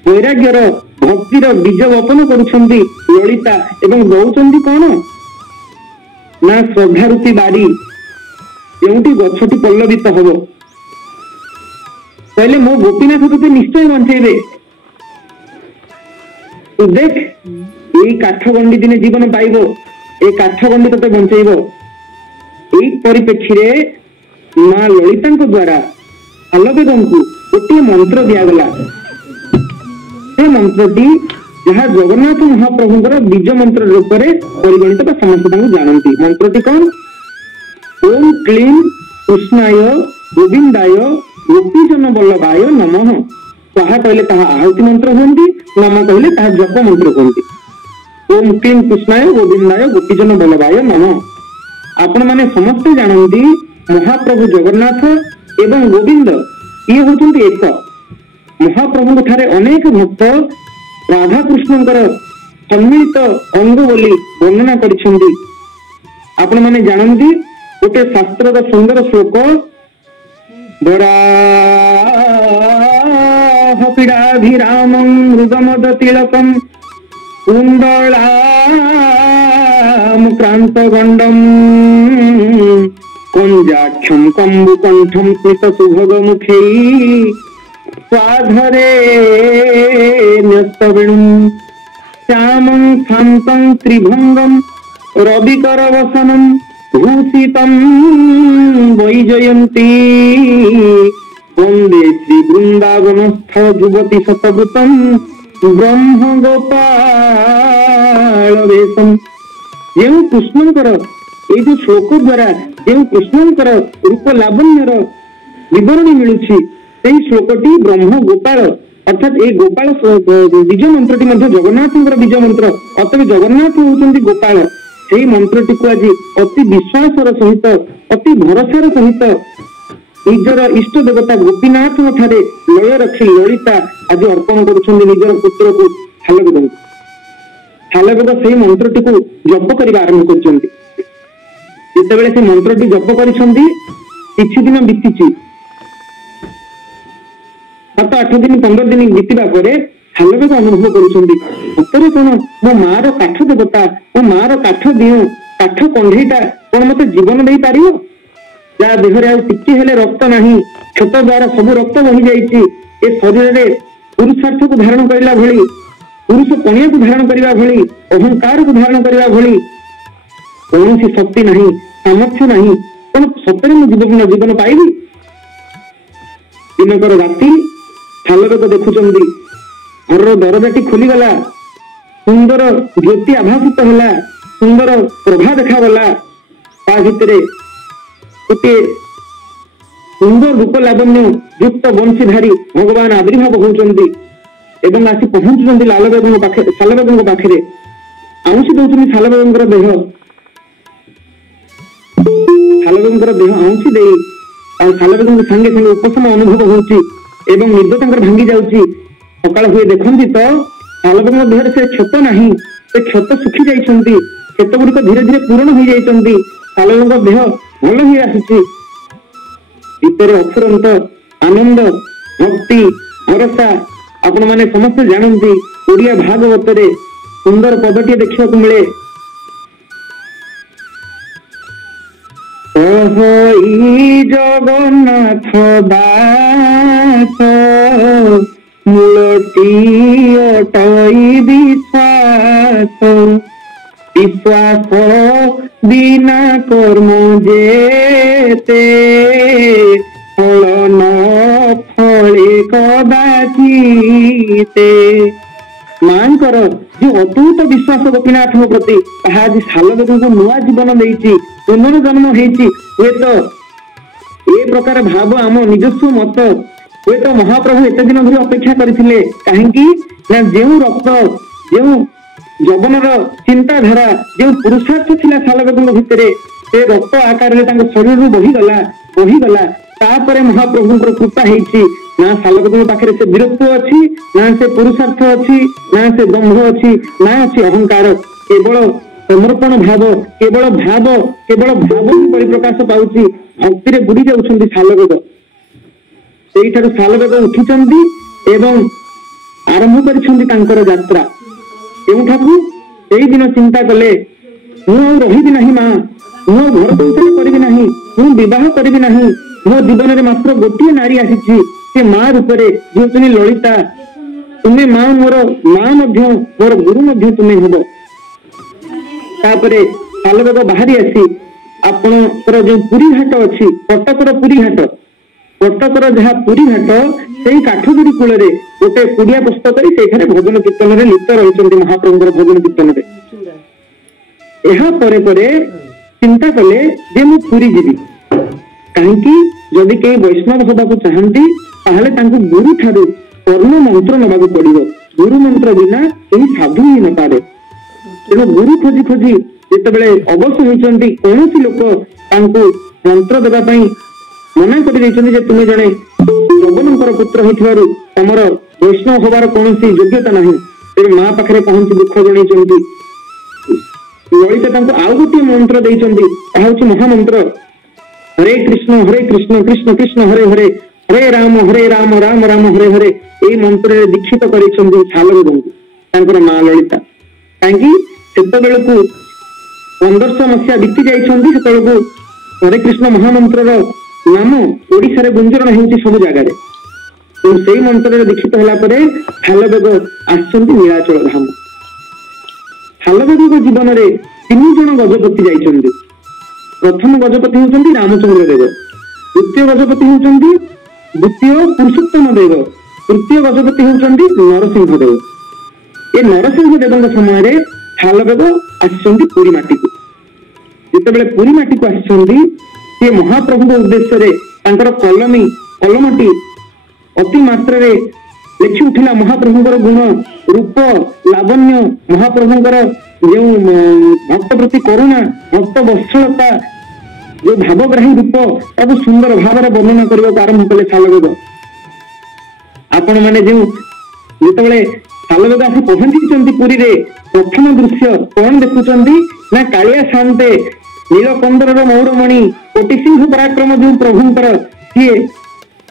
ବୈରାଗ୍ୟର, ଭକ୍ତିର ବୀଜ ବପନ କରୁଛନ୍ତି ଲଳିତା ଏବଂ ଦଉଛନ୍ତି କଣ ନା ଶ୍ରଦ୍ଧାରୂପୀ ବାଡ଼ି, ଯେଉଁଠି ଗଛଟି ପଲ୍ଲବିତ ହବ। କହିଲେ ମୋ ଗୋପୀନାଥ ତତେ ନିଶ୍ଚୟ ବଞ୍ଚେଇବେ। ତୁ ଦେଖ, ଏଇ କାଠ ଗଣ୍ଡି ଦିନେ ଜୀବନ ପାଇବ, ଏଇ କାଠ ଗଣ୍ଡି ତତେ ବଞ୍ଚେଇବ। ଏଇ ପରିପ୍ରେକ୍ଷୀରେ ମା ଲଳିତାଙ୍କ ଦ୍ୱାରା ସାଲବେଗଙ୍କୁ ଗୋଟିଏ ମନ୍ତ୍ର ଦିଆଗଲା। ସେ ମନ୍ତ୍ରଟି ଯାହା ଜଗନ୍ନାଥ ମହାପ୍ରଭୁଙ୍କର ବୀଜ ମନ୍ତ୍ର ରୂପରେ ପରିଗଣିତ ବା ସମସ୍ତେ ତାଙ୍କୁ ଜାଣନ୍ତି। ମନ୍ତ୍ରଟି କଣ? ଓಂ କ୍ଲିಂ କୃଷ୍ଣାୟ ଗୋବିନ୍ଦାୟ ଗୋପୀଜନ ବଲ୍ଲଭାୟ ନମଃ। ତାହା କହିଲେ ତାହା ଆହୁତି ମନ୍ତ୍ର ହୁଅନ୍ତି, ନମ କହିଲେ ତାହା ଜପ ମନ୍ତ୍ର ହୁଅନ୍ତି। ଓಂ କ୍ଲିಂ କୃଷ୍ଣାୟ ଗୋବିନ୍ଦାୟ ଗୋପୀଜନ ବଲ୍ଲଭାୟ ନମଃ। ଆପଣ ମାନେ ସମସ୍ତେ ଜାଣନ୍ତି ମହାପ୍ରଭୁ ଜଗନ୍ନାଥ ଏବଂ ଗୋବିନ୍ଦ ଇଏ ହଉଛନ୍ତି ଏକ। ମହାପ୍ରଭୁଙ୍କ ଠାରେ ଅନେକ ଭକ୍ତ ରାଧାକୃଷ୍ଣଙ୍କର ସମ୍ମିଳିତ ଅଙ୍ଗ ବୋଲି ବର୍ଣ୍ଣନା କରିଛନ୍ତି। ଆପଣ ମାନେ ଜାଣନ୍ତି ଗୋଟେ ଶାସ୍ତ୍ରର ସୁନ୍ଦର ଶ୍ଲୋକ, ବରାହ ପୀଡ଼ାଭିରାମଂ ମୃଗମଦ ତିଳକଂ କୁଣ୍ଡଳାମ କ୍ରାନ୍ତ ଗଣ୍ଡಂ କଞ୍ଜାକ୍ଷಂ କମ୍ବୁକଣ୍ଠଂ ସ୍ମିତ ସୁଭଗ ମୁଖୈ ସ୍ୱାଧରେ ନ୍ୟସ୍ତବେଣୁଂ ଶ୍ୟାମଂ ଶାନ୍ତଂ ତ୍ରିଭଙ୍ଗಂ ରବିକର ବସନಂ ଭୂଷିତಂ ବୈଜୟନ୍ତୀ ବନ୍ଦେ ଶ୍ରୀ ବୃନ୍ଦାବନସ୍ଥ ଯୁବତୀ ଶତଭୂତଂ ବ୍ରହ୍ମ ଗୋପାଳ ବେଶଂ। ଯେଉଁ କୃଷ୍ଣଙ୍କର ଏଇ ଯୋଉ ଶ୍ଲୋକ ଦ୍ୱାରା ଯେଉଁ କୃଷ୍ଣଙ୍କର ରୂପ ଲାବଣ୍ୟର ବିବରଣୀ ମିଳୁଛି, ସେଇ ଶ୍ଲୋକଟି ବ୍ରହ୍ମ ଗୋପାଳ ଅର୍ଥାତ୍ ଏଇ ଗୋପାଳ ବୀଜ ମନ୍ତ୍ରଟି ମଧ୍ୟ ଜଗନ୍ନାଥଙ୍କର ବୀଜ ମନ୍ତ୍ର। ଅତଏବ ଜଗନ୍ନାଥ ହଉଛନ୍ତି ଗୋପାଳ। ସେଇ ମନ୍ତ୍ରଟିକୁ ଆଜି ଅତି ବିଶ୍ୱାସର ସହିତ, ଅତି ଭରସାର ସହିତ ନିଜର ଇଷ୍ଟ ଦେବତା ଗୋପୀନାଥଙ୍କ ଠାରେ ଲୟ ରଖି ଲଳିତା ଆଜି ଅର୍ପଣ କରୁଛନ୍ତି ନିଜର ପୁତ୍ରକୁ ସାଲବେଗଙ୍କୁ। ସାଲବେଗ ସେଇ ମନ୍ତ୍ରଟିକୁ ଜପ କରିବା ଆରମ୍ଭ କରିଛନ୍ତି। ଯେତେବେଳେ ସେ ମନ୍ତ୍ରଟି ଜପ କରିଛନ୍ତି, କିଛି ଦିନ ବିତିଛି, 7 8 दिन 15 दिन बीतवा पर सालवेग अनुभव करुछंदी सतरे कोन मो मार काठ देवता मो मार काठ दियो काठ कंढईटा कोन मते जीवन दे पारियो जा देहरे आ टिके हेले रक्त नाही क्षत द्वारा सब रक्त बही जाईची ए शरीर रे पुरुषार्थ को धारण करिला भली पुरुष कन्या को धारण करिवा भली अहंकार को धारण करिवा भली कौन सी शक्ति नहीं सामर्थ्य नहीं कौन सतरे मु जीवन पाइबी दिनकर राति सालवेग देखुचंदी घर दरजाटी खोलीगला सुंदर ज्योति आभासित है सुंदर प्रभा देखागला ता भितर गोटे सुंदर रूप लावण्य युक्त बंशीधारी भगवान आविर्भाव होउचंदी एवं आसी पहुंचुचंदी सालवेगଙ୍କ पाखरे आउंसी दउचंदी सालवेगଙ୍କର देह आउंसी देई आ सालवेगଙ୍କ संगे संगे उपशम अनुभव होउची एवं निद तांकर भांगी जाउची सकाळ हुए देखंती तो सालवेगଙ୍କ देहरे से क्षत नाही से क्षत सुखी जाइछंती क्षत गुड़िक धीरे धीरे पूर्ण हो जाइछंती सालवेगଙ୍କ देह भल ही आसीची भीतर अफुरंत आनंद भक्ति भरोसा आपण माने समस्त जानती ओडिया भागवत रे सुंदर पदटी देखिया को मिले ओहोई जगन्नाथ दास मूलटी अटई विश्वास विश्वास बिना कर्म जेते फल न फले कदाचिते मांकर जो अतूट विश्वास गोपीनाथ प्रति आज सालवेग को नुआ जीवन देइछि पुनर्जन्म हेछि हुए तो ए प्रकार भाव आम निजस्व मत हुए तो महाप्रभु एते दिन धरि अपेक्षा करथिले काहेकि ना जेउ रक्त जेउ जवनर चिंताधारा जो पुरुषार्थ थिला सालवेग भितर से रक्त आकार में शरीर बही गला तापर महाप्रभु कृपा हेछि ना सालवेग पाखे से वीरत्व अच्छी ना से पुरुषार्थ अच्छी ना से दंभ अच्छी ना अच्छी अहंकार केवल समर्पण भाव केवल भाव ही परिप्रकाश पाउछि भक्ति रे बुड़ी जाउछंदी सालवेग सेइठार सालवेग उठिचंदी एवं आरंभ करिसंदी तांकर यात्रा एउठाकू एई दिन चिंता कले मु रहिबी नाही मां मु घर संसार करिबी नाही मु विवाह करिबी नाही मो जीवन रे मात्र गोटे नारी आसीछि से मां रूप रे जेतुनी ललिता तुमे मां मोर मां मध्य मोर गुरु मध्य तुमे हबो तापरे सालवेग बाहरी आसी आपणकर जो पुरी घाट अच्छी कटकर पुरी घाट कटकर जहाँ पुरी घाट से काठगुड़ी कूल गोटे कुड़िया पुस्तक कर भजन कीर्तन में लिप्त रही महाप्रभुर भजन कीर्तन चिंता कले जे मु पुरी जीवी कहीं जदि कई वैष्णव हवाक चाहती गुरु ठारू कर्ण मंत्र नवाक पड़ो गुरु मंत्र बिना कहीं साधु ही न पारे तेणु गुरु खोजी खोजी जिते अवश्य होती कौन लोक मंत्र देवाई मना कर तुम्हें जड़े जगन्नाथ पुत्र होमर वैष्णव हबार कौन योग्यता ना तेरे माँ पाखे पहुंची दुख जन ललिता आउ गोटे मंत्र देती महामंत्र हरे कृष्ण कृष्ण कृष्ण हरे हरे हरे राम राम राम हरे हरे यही मंत्र दीक्षित कर सालवेग माँ ललिता कहीं से 1500 मसीहा बीती जाती हरे कृष्ण महामंत्र नाम ओडिशा रे गुंजरण होउची सब जगह रे तो सेही मंत्र दीक्षित होला परे सालवेग आसचंती नीलाचल धाम सालवेग जीवन रे 3 जण गजपति जाइछंती प्रथम गजपति होउचंती रामचंद्र देव द्वितीय गजपति होउचंती द्वितीय पुरुषोत्तम देव तृतीय गजपति होउचंती नरसिंह देव ए नरसिंह देवଙ୍କ समय रे सालवेग आसचंती पुरी माटी को जेतेबेले पुरी माटी को आसचंती से महाप्रभु उद्देश्य रे कलमटी अति मात्रा रे लिखि उठिला महाप्रभुଙ୍କର गुण रूप लावण्य महाप्रभुଙ୍କର जो भक्त प्रति करुणा भक्त वत्सलता जो भावग्राही रूप सब सुंदर भाव वर्णना करने आरंभ कले सालवेग आपण मैंने जो जिते सालवेग आसी पहुंची पुरी रे प्रथम दृश्य कौन देखुंट ना कालिया शांते नीलकंदर मौरमणि कोटि सिंह पराक्रम जो प्रभुंकर सी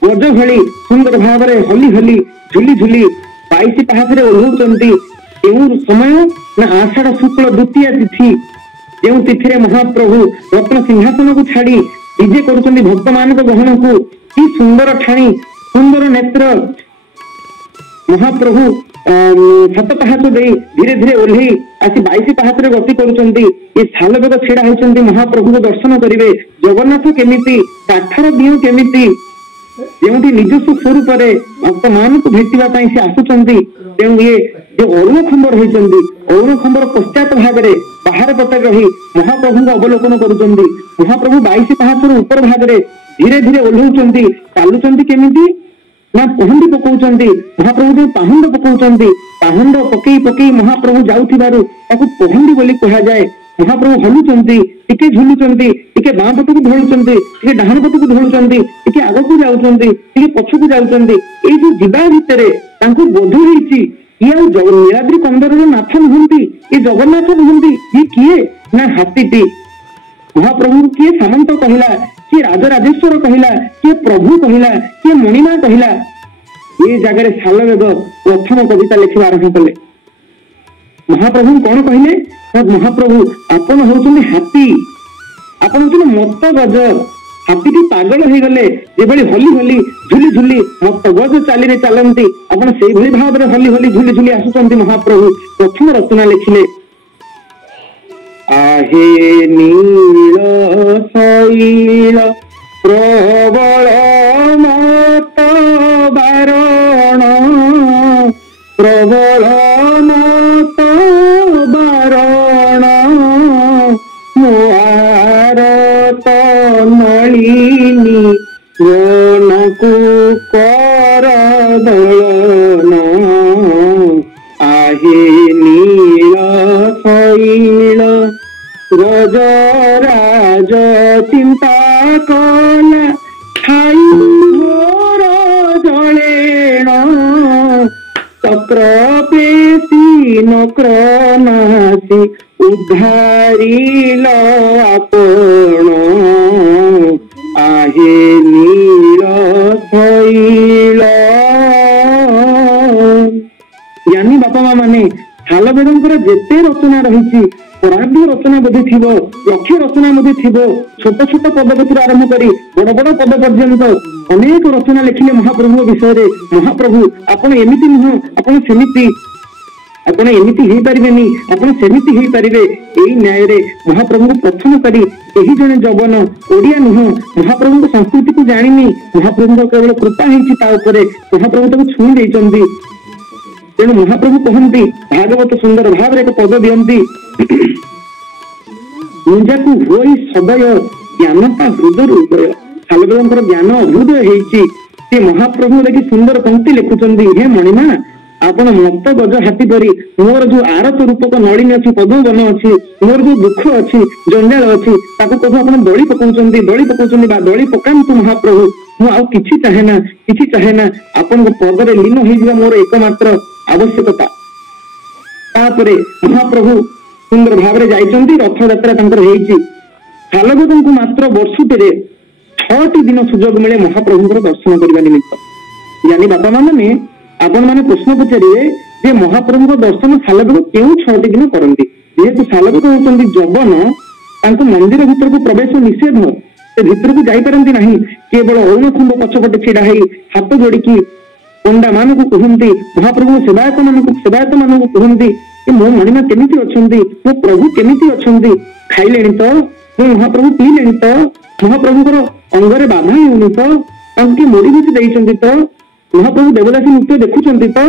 ଗଜ ଭଳି ସୁନ୍ଦର ଭାବରେ ହଲି ହଲି ଝୁଲି ଝୁଲି 22 ପାହାଚରେ ଓହ୍ଲାଉଛନ୍ତି। କେଉଁ ସମୟ ନା ଆଷାଢ ଶୁକ୍ଳ ଦ୍ୱିତୀୟା ତିଥି, ଯେଉଁ ତିଥିରେ ମହାପ୍ରଭୁ ରତ୍ନ ସିଂହାସନକୁ ଛାଡି ବିଜେ କରୁଛନ୍ତି ଭକ୍ତମାନଙ୍କ ଗହଣକୁ। କି ସୁନ୍ଦର ଠାଣି, ସୁନ୍ଦର ନେତ୍ର। ମହାପ୍ରଭୁ 7 ପାହାଚ ଦେଇ ଧୀରେ ଧୀରେ ଓହ୍ଲେଇ ଆସି 22 ପାହାଚରେ ଗତି କରୁଛନ୍ତି। ଏ ଶାଲବେଗ ଛିଡା ହେଇଛନ୍ତି ମହାପ୍ରଭୁଙ୍କୁ ଦର୍ଶନ କରିବେ। ଜଗନ୍ନାଥ କେମିତି, କାଠର ଦିଅ କେମିତି, ଯେଉଁଠି ନିଜସ୍ୱ ସ୍ୱରୂପରେ ଭକ୍ତମାନଙ୍କୁ ଭେଟିବା ପାଇଁ ସେ ଆସୁଛନ୍ତି। ତେଣୁ ଇଏ ଯୋଉ ଅରୁଣ ଖମ୍ବର ହେଇଛନ୍ତି, ଅରୁଣ ଖମ୍ବର ପଶ୍ଚାତ ଭାଗରେ ବାହାର ପଟେ ରହି ମହାପ୍ରଭୁଙ୍କୁ ଅବଲୋକନ କରୁଛନ୍ତି। ମହାପ୍ରଭୁ 22 ପାହାଚର ଉପର ଭାଗରେ ଧୀରେ ଧୀରେ ଓହ୍ଲାଉଛନ୍ତି। ଚାଲୁଛନ୍ତି କେମିତି ନା ପହଣ୍ଡି ପକଉଛନ୍ତି। ମହାପ୍ରଭୁ ଯୋଉ ପାହୁଣ୍ଡ ପକଉଛନ୍ତି, ପାହୁଣ୍ଡ ପକେଇ ପକେଇ ମହାପ୍ରଭୁ ଯାଉଥିବାରୁ ତାକୁ ପହଣ୍ଡି ବୋଲି କୁହାଯାଏ। ମହାପ୍ରଭୁ ହଲୁଛନ୍ତି, ଟିକେ ଝୁଲୁଛନ୍ତି, ଟିକେ ବାଁ ପଟକୁ ଢଳୁଛନ୍ତି, ଟିକେ ଡାହାଣ ପଟକୁ ଢଳୁଛନ୍ତି, ଟିକେ ଆଗକୁ ଯାଉଛନ୍ତି, ଟିକେ ପଛକୁ ଯାଉଛନ୍ତି। ଏଇ ଯୋଉ ଯିବା ଭିତରେ ତାଙ୍କୁ ବୋଧ ହେଇଛି ଇଏ ଆଉ ନୀଳାଦ୍ରି କନ୍ଦରର ନାଥ ନୁହନ୍ତି, ଏ ଜଗନ୍ନାଥ ନୁହନ୍ତି, ଇଏ କିଏ ନା ହାତୀଟି। ମହାପ୍ରଭୁଙ୍କୁ କିଏ ସାମନ୍ତ କହିଲା, କିଏ ରାଜରାଜେଶ୍ୱର କହିଲା, କିଏ ପ୍ରଭୁ କହିଲା, କିଏ ମଣିମା କହିଲା। ଏ ଜାଗାରେ ଶାଲବେଗ ପ୍ରଥମ କବିତା ଲେଖିବା ଆରମ୍ଭ କଲେ। ମହାପ୍ରଭୁ କଣ କହିଲେ? ମହାପ୍ରଭୁ ଆପଣ ହଉଛନ୍ତି ହାତୀ, ଆପଣ ହଉଛନ୍ତି ମତ ଗଜ। ହାତୀଟି ପାଗଳ ହେଇଗଲେ ଯେଭଳି ହଲି ହଲି ଝୁଲି ଝୁଲି ମତ ଗଜ ଚାଲିରେ ଚାଲନ୍ତି, ଆପଣ ସେଇଭଳି ଭାବରେ ହଲି ହଲି ଝୁଲି ଝୁଲି ଆସୁଛନ୍ତି। ମହାପ୍ରଭୁ ପ୍ରଥମ ରଚନା ଲେଖିଲେ, आहे नील शैल प्रबल मत बारण, प्रबल मत बारण, मुआरत नलिनी जनकु कर दलन, आहे नील शैल गजराज चिंता कला खाई मोर जलेण, चक्र पेशी नक्र नासी उद्धारिल आपण, आहे नील शैल। ज्ञानी बापा माँ माने ଶାଲବେଗଙ୍କର ଯେତେ ରଚନା ରହିଛି, ପରାର୍ଦ୍ଧ ରଚନା ବୋଧେ ଥିବ, ଲକ୍ଷ୍ୟ ରଚନା ମଧ୍ୟ ଥିବ, ଛୋଟ ଛୋଟ ପଦ କତିରୁ ଆରମ୍ଭ କରି ବଡ ବଡ ପଦ ପର୍ଯ୍ୟନ୍ତ ଅନେକ ରଚନା ଲେଖିଲେ ମହାପ୍ରଭୁଙ୍କ ବିଷୟରେ। ମହାପ୍ରଭୁ ଆପଣ ଏମିତି ନୁହଁ, ଆପଣ ସେମିତି, ଆପଣ ଏମିତି ହେଇପାରିବେନି, ଆପଣ ସେମିତି ହେଇପାରିବେ। ଏଇ ନ୍ୟାୟରେ ମହାପ୍ରଭୁଙ୍କୁ ପ୍ରଥମ କରି ଏହି ଜଣେ ଯବନ ଓଡିଆ ନୁହଁ, ମହାପ୍ରଭୁଙ୍କ ସଂସ୍କୃତିକୁ ଜାଣିନି, ମହାପ୍ରଭୁଙ୍କ କେବଳ କୃପା ହେଇଛି ତା ଉପରେ, ମହାପ୍ରଭୁ ତାକୁ ଛୁଇଁ ଦେଇଛନ୍ତି। ତେଣୁ ମହାପ୍ରଭୁ କହନ୍ତି, ଭାଗବତ ସୁନ୍ଦର ଭାବରେ ଏକ ପଦ ଦିଅନ୍ତି, ନିଜକୁ ହୋଇ ସଦୟ ଜ୍ଞାନତା ହୃଦୟରୁ ଉଦୟ। ଶାଲବେଗଙ୍କର ଜ୍ଞାନ ଅଭ୍ୟୁଦୟ ହେଇଛି। ସେ ମହାପ୍ରଭୁ ଦେଖି ସୁନ୍ଦର ପଙ୍କ୍ତି ଲେଖୁଛନ୍ତି, ହେ ମଣିମା ଆପଣ ମତ ଗଜ ହାତୀ ପରି, ମୋର ଯୋଉ ଆରତ ରୂପକ ନଳିନୀ ଅଛି, ପଦ୍ମବନ ଅଛି, ମୋର ଯୋଉ ଦୁଃଖ ଅଛି, ଜଞ୍ଜାଳ ଅଛି, ତାକୁ ପ୍ରଭୁ ଆପଣ ଦଳି ପକଉଛନ୍ତି, ଦଳି ପକଉଛନ୍ତି ବା ଦଳି ପକାନ୍ତୁ ମହାପ୍ରଭୁ। ମୁଁ ଆଉ କିଛି ଚାହେଁ ନା, କିଛି ଚାହେଁ ନା, ଆପଣଙ୍କ ପଦରେ ଲୀନ ହେଇଯିବା ମୋର एकमात्र ଆବଶ୍ୟକତା। ତାପରେ ମହାପ୍ରଭୁ ସୁନ୍ଦର ଭାବରେ ଯାଇଛନ୍ତି, ରଥଯାତ୍ରା ତାଙ୍କର ହେଇଛି। ଶାଲବେଗଙ୍କୁ ମାତ୍ର ବର୍ଷଟିରେ 6ଟି ଦିନ ସୁଯୋଗ ମିଳେ ମହାପ୍ରଭୁଙ୍କର ଦର୍ଶନ କରିବା ନିମିତ୍ତ। ଜ୍ଞାନୀ ବାପା ମାନେ ଆପଣ ମାନେ ପ୍ରଶ୍ନ ପଚାରିବେ ଯେ ମହାପ୍ରଭୁଙ୍କ ଦର୍ଶନ ଶାଲବେଗ କେଉଁ 6ଟି ଦିନ କରନ୍ତି? ଯେହେତୁ ଶାଲବେଗ ହଉଛନ୍ତି ଯବନ, ତାଙ୍କୁ ମନ୍ଦିର ଭିତରକୁ ପ୍ରବେଶ ନିଷେଧ, ସେ ଭିତରକୁ ଯାଇପାରନ୍ତି ନାହିଁ। କେବଳ ଅରୁଣ ଖମ୍ବ ପଛପଟେ ଛିଡା ହେଇ ହାତ ଯୋଡିକି ପଣ୍ଡା ମାନଙ୍କୁ କୁହନ୍ତି, ମହାପ୍ରଭୁ ସେବାୟତ ମାନଙ୍କୁ କୁହନ୍ତି ଯେ ମୋ ମଣିମା କେମିତି ଅଛନ୍ତି, ମୋ ପ୍ରଭୁ କେମିତି ଅଛନ୍ତି, ଖାଇଲେଣି ତ, ମୋ ମହାପ୍ରଭୁ ପିଇଲେଣି ତ, ମହାପ୍ରଭୁଙ୍କର ଅଙ୍ଗରେ ବାଧା ହେଉନି ତ, ତାଙ୍କୁ କିଏ ମୋଡି ଘୁଷି ଦେଇଛନ୍ତି ତ, ମହାପ୍ରଭୁ ଦେବଦାସୀ ନୃତ୍ୟ ଦେଖୁଛନ୍ତି ତ,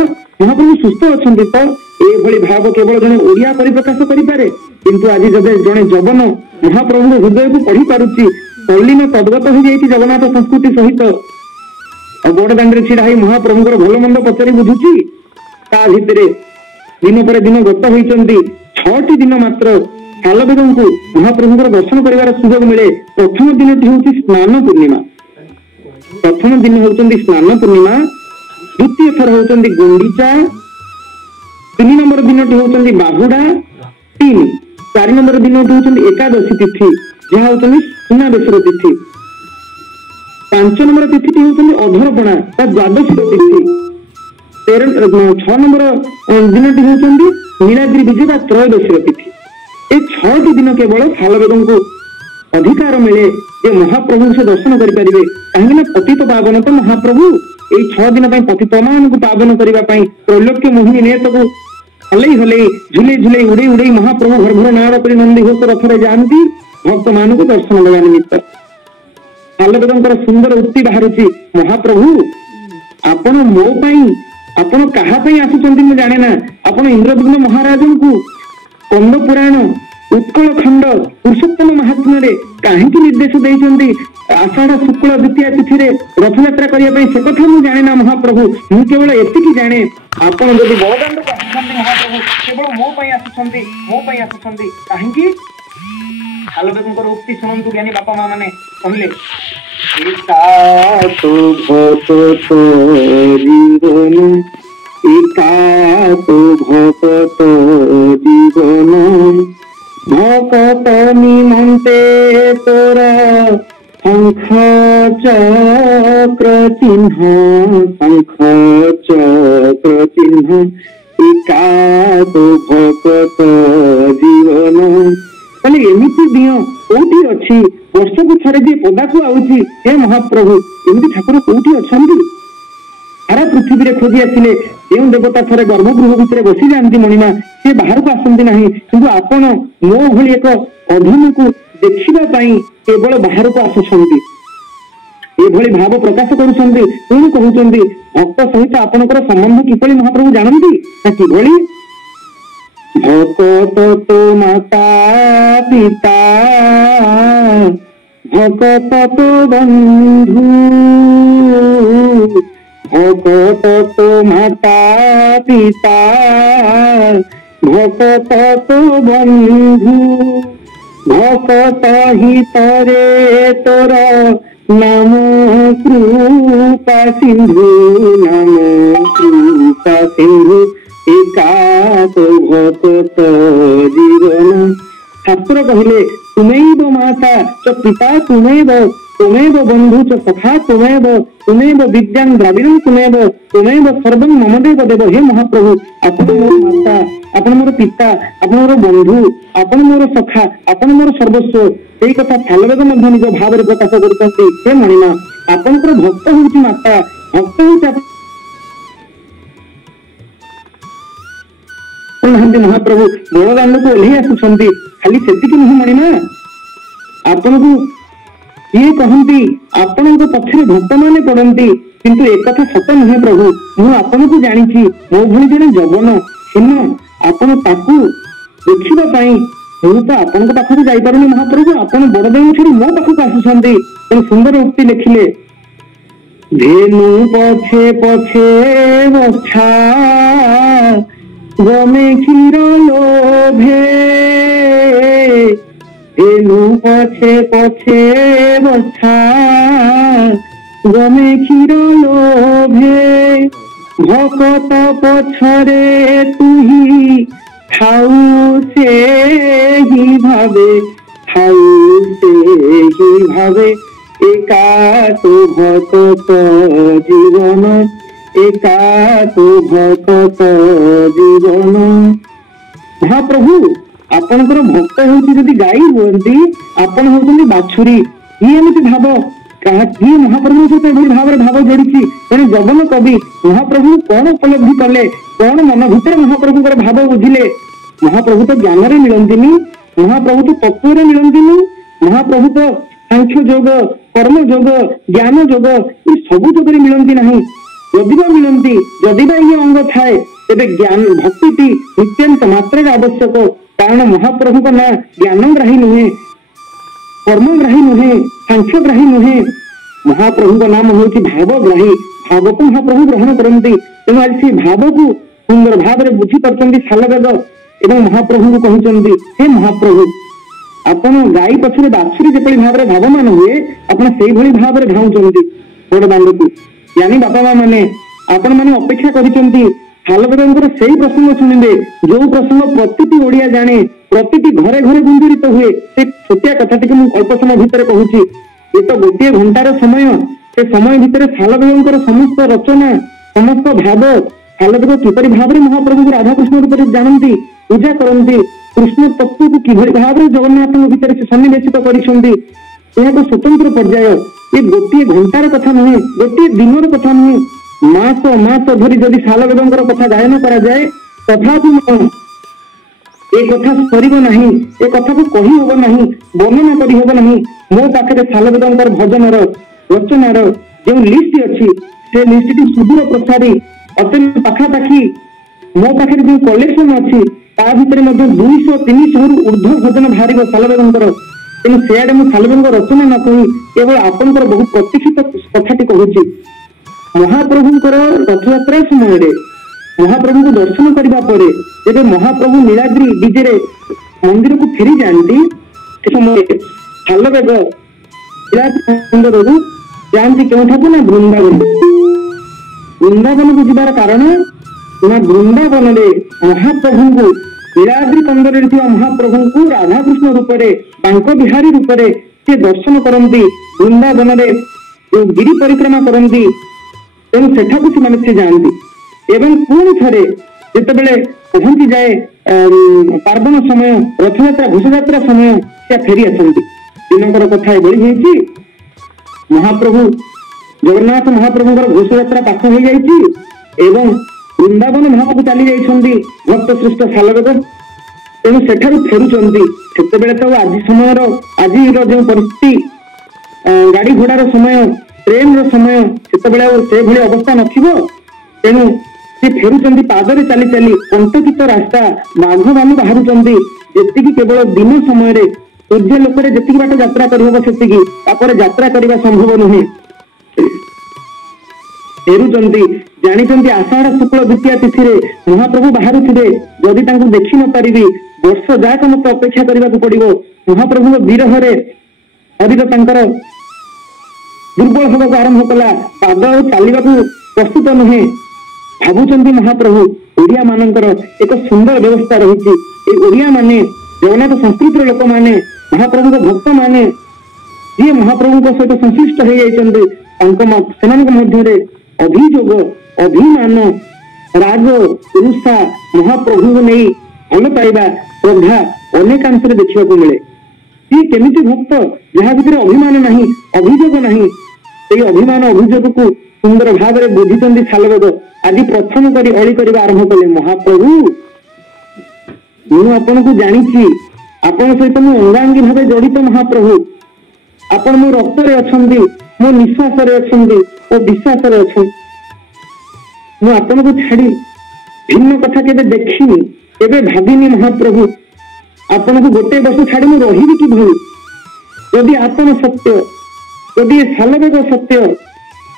ମହାପ୍ରଭୁ ସୁସ୍ଥ ଅଛନ୍ତି ତ। ଏଭଳି ଭାବ କେବଳ ଜଣେ ଓଡିଆ ପରିପ୍ରକାଶ କରିପାରେ। କିନ୍ତୁ ଆଜି ଯଦି ଜଣେ ଯବନ ମହାପ୍ରଭୁଙ୍କ ହୃଦୟକୁ ପଢି ପାରୁଛି, ତଲ୍ଲୀନ ତଦ୍ଗତ ହେଇଯାଇଛି ଜଗନ୍ନାଥ ସଂସ୍କୃତି ସହିତ, ଆଉ ବଡ ଦାଣ୍ଡରେ ଛିଡା ହେଇ ମହାପ୍ରଭୁଙ୍କର ଭଲ ମନ୍ଦ ପଚାରି ବୁଝୁଛି, ତା ଭିତରେ ଦିନ ପରେ ଦିନ ଗତ ହୋଇଛନ୍ତି। 6ଟି ଦିନ ମାତ୍ର ଶାଲବେଗଙ୍କୁ ମହାପ୍ରଭୁଙ୍କର ଦର୍ଶନ କରିବାର ସୁଯୋଗ ମିଳେ। ପ୍ରଥମ ଦିନଟି ହେଉଛି ସ୍ନାନ ପୂର୍ଣ୍ଣିମା, ପ୍ରଥମ ଦିନ ହଉଛନ୍ତି ସ୍ନାନ ପୂର୍ଣ୍ଣିମା, ଦ୍ୱିତୀୟ ଥର ହଉଛନ୍ତି ଗୁଣ୍ଡିଚା, 3 ନମ୍ବର ଦିନଟି ହଉଛନ୍ତି ବାହୁଡା, 4 ନମ୍ବର ଦିନଟି ହଉଛନ୍ତି ଏକାଦଶୀ ତିଥି, ଯାହା ହଉଛନ୍ତି ସୁନାବେଶର ତିଥି। 5 नंबर तिथि होउछन्ती अधरपणा ता द्वादशी तिथि। 6 नंबर दिनटी होउछन्ती नीलाद्रि विजय ता त्रयोदशी तिथि। ए 6टी दिन केवल शालवेदन को अधिकार मिले जे महाप्रभु से दर्शन करें कहीं पतित पावन तो महाप्रभु यही 6 दिन पतित मान को पावन करने त्रैलोक्य मोहिनी नेत को हलई हलई झुले झुले उड़े उड़े महाप्रभु घर घर नाड़ कर नंदी घोष रथरे जाती भक्त मान को दर्शन देवा निमित्त। शालवेदन सुंदर उक्ति बाहर महाप्रभु आपण मो आपण क्या आसुंच जाने ना आपण इंद्रविघ्न महाराज को कंद पुराण उत्कल खंड पुरुषोत्तम महात्म्य कहीं निर्देश देते आषाढ़ शुक्ल द्वितीय तिथि रथ यात्रा करने से कथा मुझे जाने ना महाप्रभु मु केवल एति जाने आपण जब बड़दाण्ड को आसुंच महाप्रभु केवल मो आसुंच कहीं शालवेदन उक्ति शुणु ज्ञानी बापा माँ मैंने कहले भक्त जीवन भक्त निमंते तोरा शंख चक्र चिन्ह भक्त जीवन कहले एमती दियो कोठी अच्छी वर्ष को थरे जे पदा को आउची हे महाप्रभु एमती ठाकुर कोठी अछंती सारा पृथ्वी रे खोजी आसिले जो देवता थरे गर्भगृह भितर बसी जाती मणिमा सी बाहर को आसती ना कि आपण मो भली एक अधीन को देखा केवल बाहर को आसुंच ये भाव प्रकाश करुँच पुणी कहते भक्त सहित आपणकर संबंध किपरि महाप्रभु जानती ना कि भक्त तो माता पिता भक्त तो बंधु भक्त तो माता पिता भक्त तो बंधु भक्त हितरे तोर नाम कृपा सिंधु एका तो भक्त जीवन शास्त्र कहले तुमैव माता च पिता तुमैव बंधु च सखा तुमैव विद्यां द्रविणं तुमैव सर्वं मम देव देव। हे महाप्रभु आपण मोर माता आपण मोर पिता आपण मोर बंधु आपण मोर सखा आपण मोर सर्वस्व यही कथा शालवेदन निज भाव में प्रकाश करते। हे मणिमा आपणकर भक्त हूँ माता भक्त हूँ महाप्रभु बड़दाण्ड को ओह्लई आसुंच खाली से मणिमा आपण को ये कहती आपण पक्षे भक्त मैंने पड़ती किंतु एक कथा सत नुहे प्रभु मु आपन को जानी मो भली जड़े जवन हिन आपण ताकू देखापी मुझे आपण पाखक जापरि महाप्रभु आपण बड़देव छाड़ी मो पाखक आसुंच सुंदर उक्ति लिखिले धेनु पछे पछे बछा गमे क्षीर लोभे धेनु पछे पछे बछा गमे क्षीर लोभे भक्त पछरे तुही खाऊ से ही भावे एका तो भक्त जीवन एका तो भक्त जीवन। महाप्रभु आपणकर भक्त होती गाई हुए आपण होती बाछुरी ये एमती भाव किए महाप्रभु सहित भाव भाव जोड़ी तेणु जगन कवि महाप्रभु कौन उपलब्धि कले कौन मन भीतर महाप्रभु भाव बुझिले। महाप्रभु तो ज्ञान रे मिलंती महाप्रभु तो तत्व रे मिलंती महाप्रभु तो सांख्य योग कर्म योग ज्ञान योग ये सब योग मिलंती नहीं जदिबा मिलंती जदिबा ये अंग थाए तेरे ज्ञान भक्ति नित्यंत मात्रा आवश्यक कारण महाप्रभु का ना ज्ञानग्राही नुहे कर्मग्राही नुहे सांख्यग्राही नुहे महाप्रभु का नाम हूँ भावग्राही भाव को महाप्रभु ग्रहण करती तेणु आज से भाव को सुंदर भाव में बुझी पार्टी शालवेद एवं महाप्रभु को कहते हे महाप्रभु आपण गाई पछरे बाछुरी जेपरी भाव में भावमान हुए आपण से भाव में धाउंट बड़दाण्ड को यानी बापा माँ मैंने आपण मैंने अपेक्षा करिसेंती शालवेदन से प्रसंग शुणिबे जो प्रसंग प्रति ओडिया जाने प्रति घरे घरे गुंजरित हुए से छोटिया कथा टी अल्प समय भितर कहूँ ये तो गोटे घंटार समय से समय भितर शालग्रामकर समस्त रचना समस्त भाव शालग्राम किपरि भाव महाप्रभु राधा कृष्ण रूप में जानती पूजा करती कृष्ण तत्व को किभଳି भाव जगन्नाथ भितर से सन्निवेशित कर स्वतंत्र पर्याय ये गोटे घंटार कथा नुहे गोटे दिन कथा नुहे मास मास धरी जदि शालग्रामकर कथा गायन करा जाए तथापि ए कथा सरिब नहीं ए कथा को कही होब नहीं वर्णना करी होब नहीं मो पाखे शालग्रामकर भजनर रचनार जो लिस्ट अच्छी से लिस्ट टी सुदूर प्रसारी अत्यंत पाखापाखि मो पाखे जो कलेक्शन अच्छी ता भितर 200-300 रु ऊर्ध्व भजन बाहर शालग्रामकर तेणु सियाड़े मुझे शालग्राम रचना न कही केवल आपंकर बहुत प्रतीक्षित कथाटी कहूँ महाप्रभुंकर रथयात्रा समय महाप्रभु को दर्शन करने पर जब महाप्रभु नीलाद्री विजे मंदिर को फेरी जाती समय शालवेग मंदिर जाती क्यों ना वृंदावन वृंदावन को जीवार कारण ना वृंदावन महाप्रभु को नीलाद्री कंदर महाप्रभु को राधाकृष्ण रूप से बांक बिहारी रूप से दर्शन करती वृंदावन जो गिरी परिक्रमा करती तेणु सेठाकू से जाती एवं पुणी थे जिते पहुंची जाए पार्वण समय रथयात्रा घोषयात्रा समय से फेरी आसती दिनकर कथा बढ़ी महाप्रभु जगन्नाथ महाप्रभु घोषयात्रा पाख हो जाए वृंदावन धाम को चली जाइछन्ति भक्त श्रेष्ठ शालग्राम तेणु सेठारु फेरुचन्ति सेतेबेले तो आज समय आज जो परिस्थिति गाड़ी घोड़ार समय ट्रेन रो समय सेतेबेले से भली अवस्था नथिबो तेणु से फेरुचन्ति पादरे चली चली कंटकित रास्ता बाघ भालू बाहरुचन्ति जेतिकी केवल दिन समय रे सूर्य लोकरे जेतिकी बाट यात्रा करहबो सेतिकी तापर यात्रा करबा संभव नुहे फेरुचन्ति जानिचन्ति आषाढ़ शुक्ल द्वितीय तिथि रे महाप्रभु बाहरुथिबे जदि तांको देखि न परिबी वर्ष जाक मत अपेक्षा करबाक पड़िबो महाप्रभु विरह रे शरीर तांकर दुर्बल होबाक आरंभ कला पाद चलवाक प्रस्तुत नुहे भावुचंती महाप्रभु ओडिया मानकर एक सुंदर व्यवस्था रही ओडिया माने जगन्नाथ संस्कृतिर लोक माने महाप्रभु भक्त माने जी महाप्रभु सहित संश्लिष्ट हो अभियोग अभिमान राग ईर्षा महाप्रभु नहीं भल पाइबा श्रद्धा अनेकांश देखा मिले सी केमिति भक्त जहाँ भीतर अभिमान नहीं अभियोग नहीं से अभिमान अभियोग को सुंदर भाव में बुझी शालग्राम आज प्रथम कर अली करने आरंभ कले महाप्रभु मुझे को जानी आपण सहित मु अंगांगी भाव जड़ित महाप्रभु आपण मो रक्त रे अछंती मो निश्वास रे अछंती ओ विश्वास रे अछंती मु आपण को छाड़ी भिन्न कथा केबे देखिनी केबे भाबिनी महाप्रभु आपण को गोटे वर्ष छाड़ी मु रहिबी कि भई यदि आपण सत्य यदि शालग्राम सत्य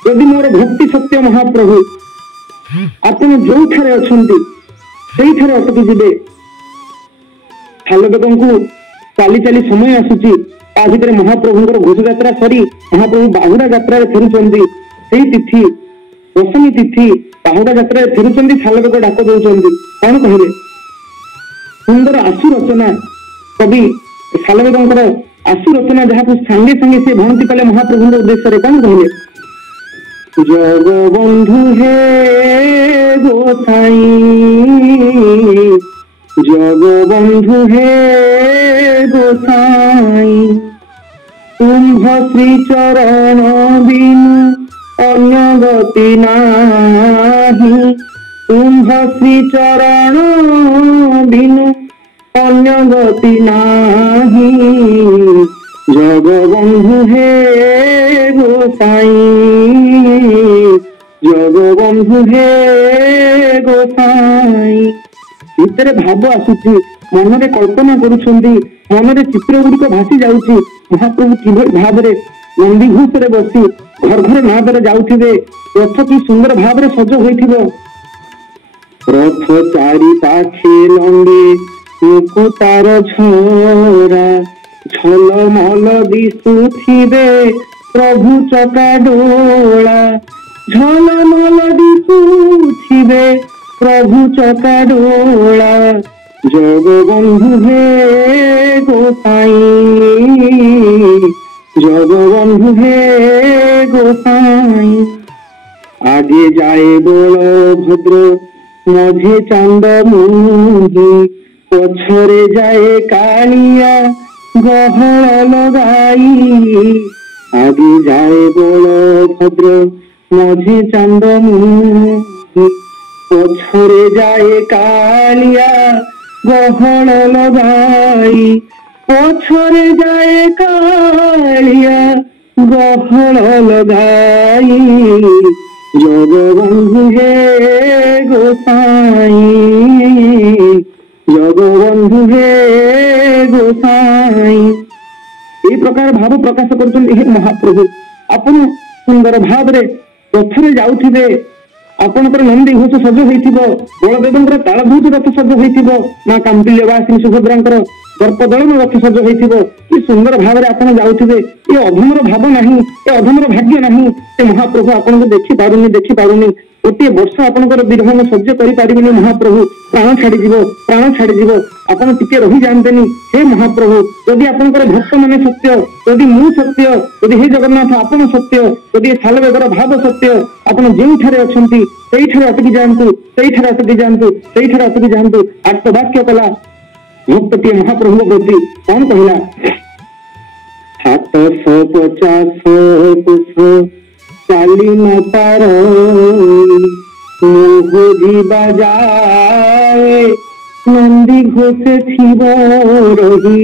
यदि मोर भक्ति सत्य महाप्रभु आपण जो ठारे अछंती सेही ठारे अटकी जिबे शालग्राम को चाली चाली समय आसुची ता भितर महाप्रभुंकर घोषयात्रा सरी महाप्रभु बाहुड़ा यात्रा फेरुचंती सेही तिथि दशमी तिथि बाहुड़ा यात्रा फेरुचंती शालग्राम डाक दउचंती कौन कहले सुंदर आशु रचना कवि शालग्रामकर आशु रचना जहाँ सांगे सांगे से भणती कले महाप्रभु उद्देश्य कौन कहले जगबंधु हे गोसाई जगबंधु हे गोसाई तुम्भ श्री चरण बिनु अन्य गति नाही तुम्भ श्री चरण बिनु अन्य गति नाही जगबंधु हे गोसाई जगबंधु हे गोसाई भितर भाव आसुची मन में कल्पना करुछंती मन में चित्र गुड़िक भासी जाउची महाप्रभु किभଳି भाव में नंदीघोष रे बसी घर घर नादरे जाउथिबे रथ की सुंदर भाव में सज होइथिबो रथ चारि पाखे लंगे मुकुतार झोरा झलमल दिसुथिबे प्रभु चका डोला झलमल दिसुथिबे प्रभु चका डोला जगबंधु हे गोसाई जगबंधु हे गो गोसाई। आगे जाए बलभद्र मझे चांद मुंही, पछरे जाए कालिया गहल लगाई। आगे जाए बलभद्र मझे चांद मुंही, पछरे जाए कालिया गहल लगाई। पछरे जाए कालिया गहल लगाई। जगबंधु हे गोसाई, जगबंधु हे गोसाई। এই প্রকার ভাব প্রকাশ করছেন হে মহাপ্রভু। আপন সুন্দর ভাবে রথরে যাଉଥିବେ, ଆପଣଙ୍କର ନନ୍ଦୀ ଘୋଷ ସଜ ହୋଇଥିବ, ବଳଦେବଙ୍କର ତାଳଧ୍ୱଜ ରଥ ସଜ ହୋଇଥିବ, ମା କାମ୍ପିଲ୍ୟବାସିନୀ ସୁଭଦ୍ରାଙ୍କର ଦର୍ପଦଳନ ରଥ ସଜ ହୋଇଥିବ। କି ସୁନ୍ଦର ଭାବରେ ଆପଣ ଯାଉଥିବେ। ଏ ଅଧମର ଭାବ ନାହିଁ, ଏ ଅଧମର ଭାଗ୍ୟ ନାହିଁ। ସେ ମହାପ୍ରଭୁ ଆପଣଙ୍କୁ ଦେଖିପାରୁନି। ଗୋଟିଏ ବର୍ଷ ଆପଣଙ୍କର ବିରହ ସହ୍ୟ କରିପାରିବେନି ମହାପ୍ରଭୁ। ପ୍ରାଣ ଛାଡିଯିବ। ଆପଣ ଟିକେ ରହିଯାଆନ୍ତେନି ହେ ମହାପ୍ରଭୁ। ଯଦି ଆପଣଙ୍କର ଭକ୍ତ ମାନେ ସତ୍ୟ, ଯଦି ମୁଁ ସତ୍ୟ, ଯଦି ହେ ଜଗନ୍ନାଥ ଆପଣ ସତ୍ୟ, ଯଦି ଏ ଶାଲବେଗର ଭାବ ସତ୍ୟ, ଆପଣ ଯେଉଁଠାରେ ଅଛନ୍ତି ସେଇଠାରେ ଅଟକି ଯାଆନ୍ତୁ। ଆର୍ତ୍ତବାକ୍ୟ କଲା ଭକ୍ତଟିଏ ମହାପ୍ରଭୁଙ୍କ ପ୍ରତି। କଣ କହିଲା? 750 କୋଶ ଚାଲି ନ ପାର, ମୋହ ଯିବା ଯାଏ ନନ୍ଦୀ ଘୋଷେ ଥିବ ରହି।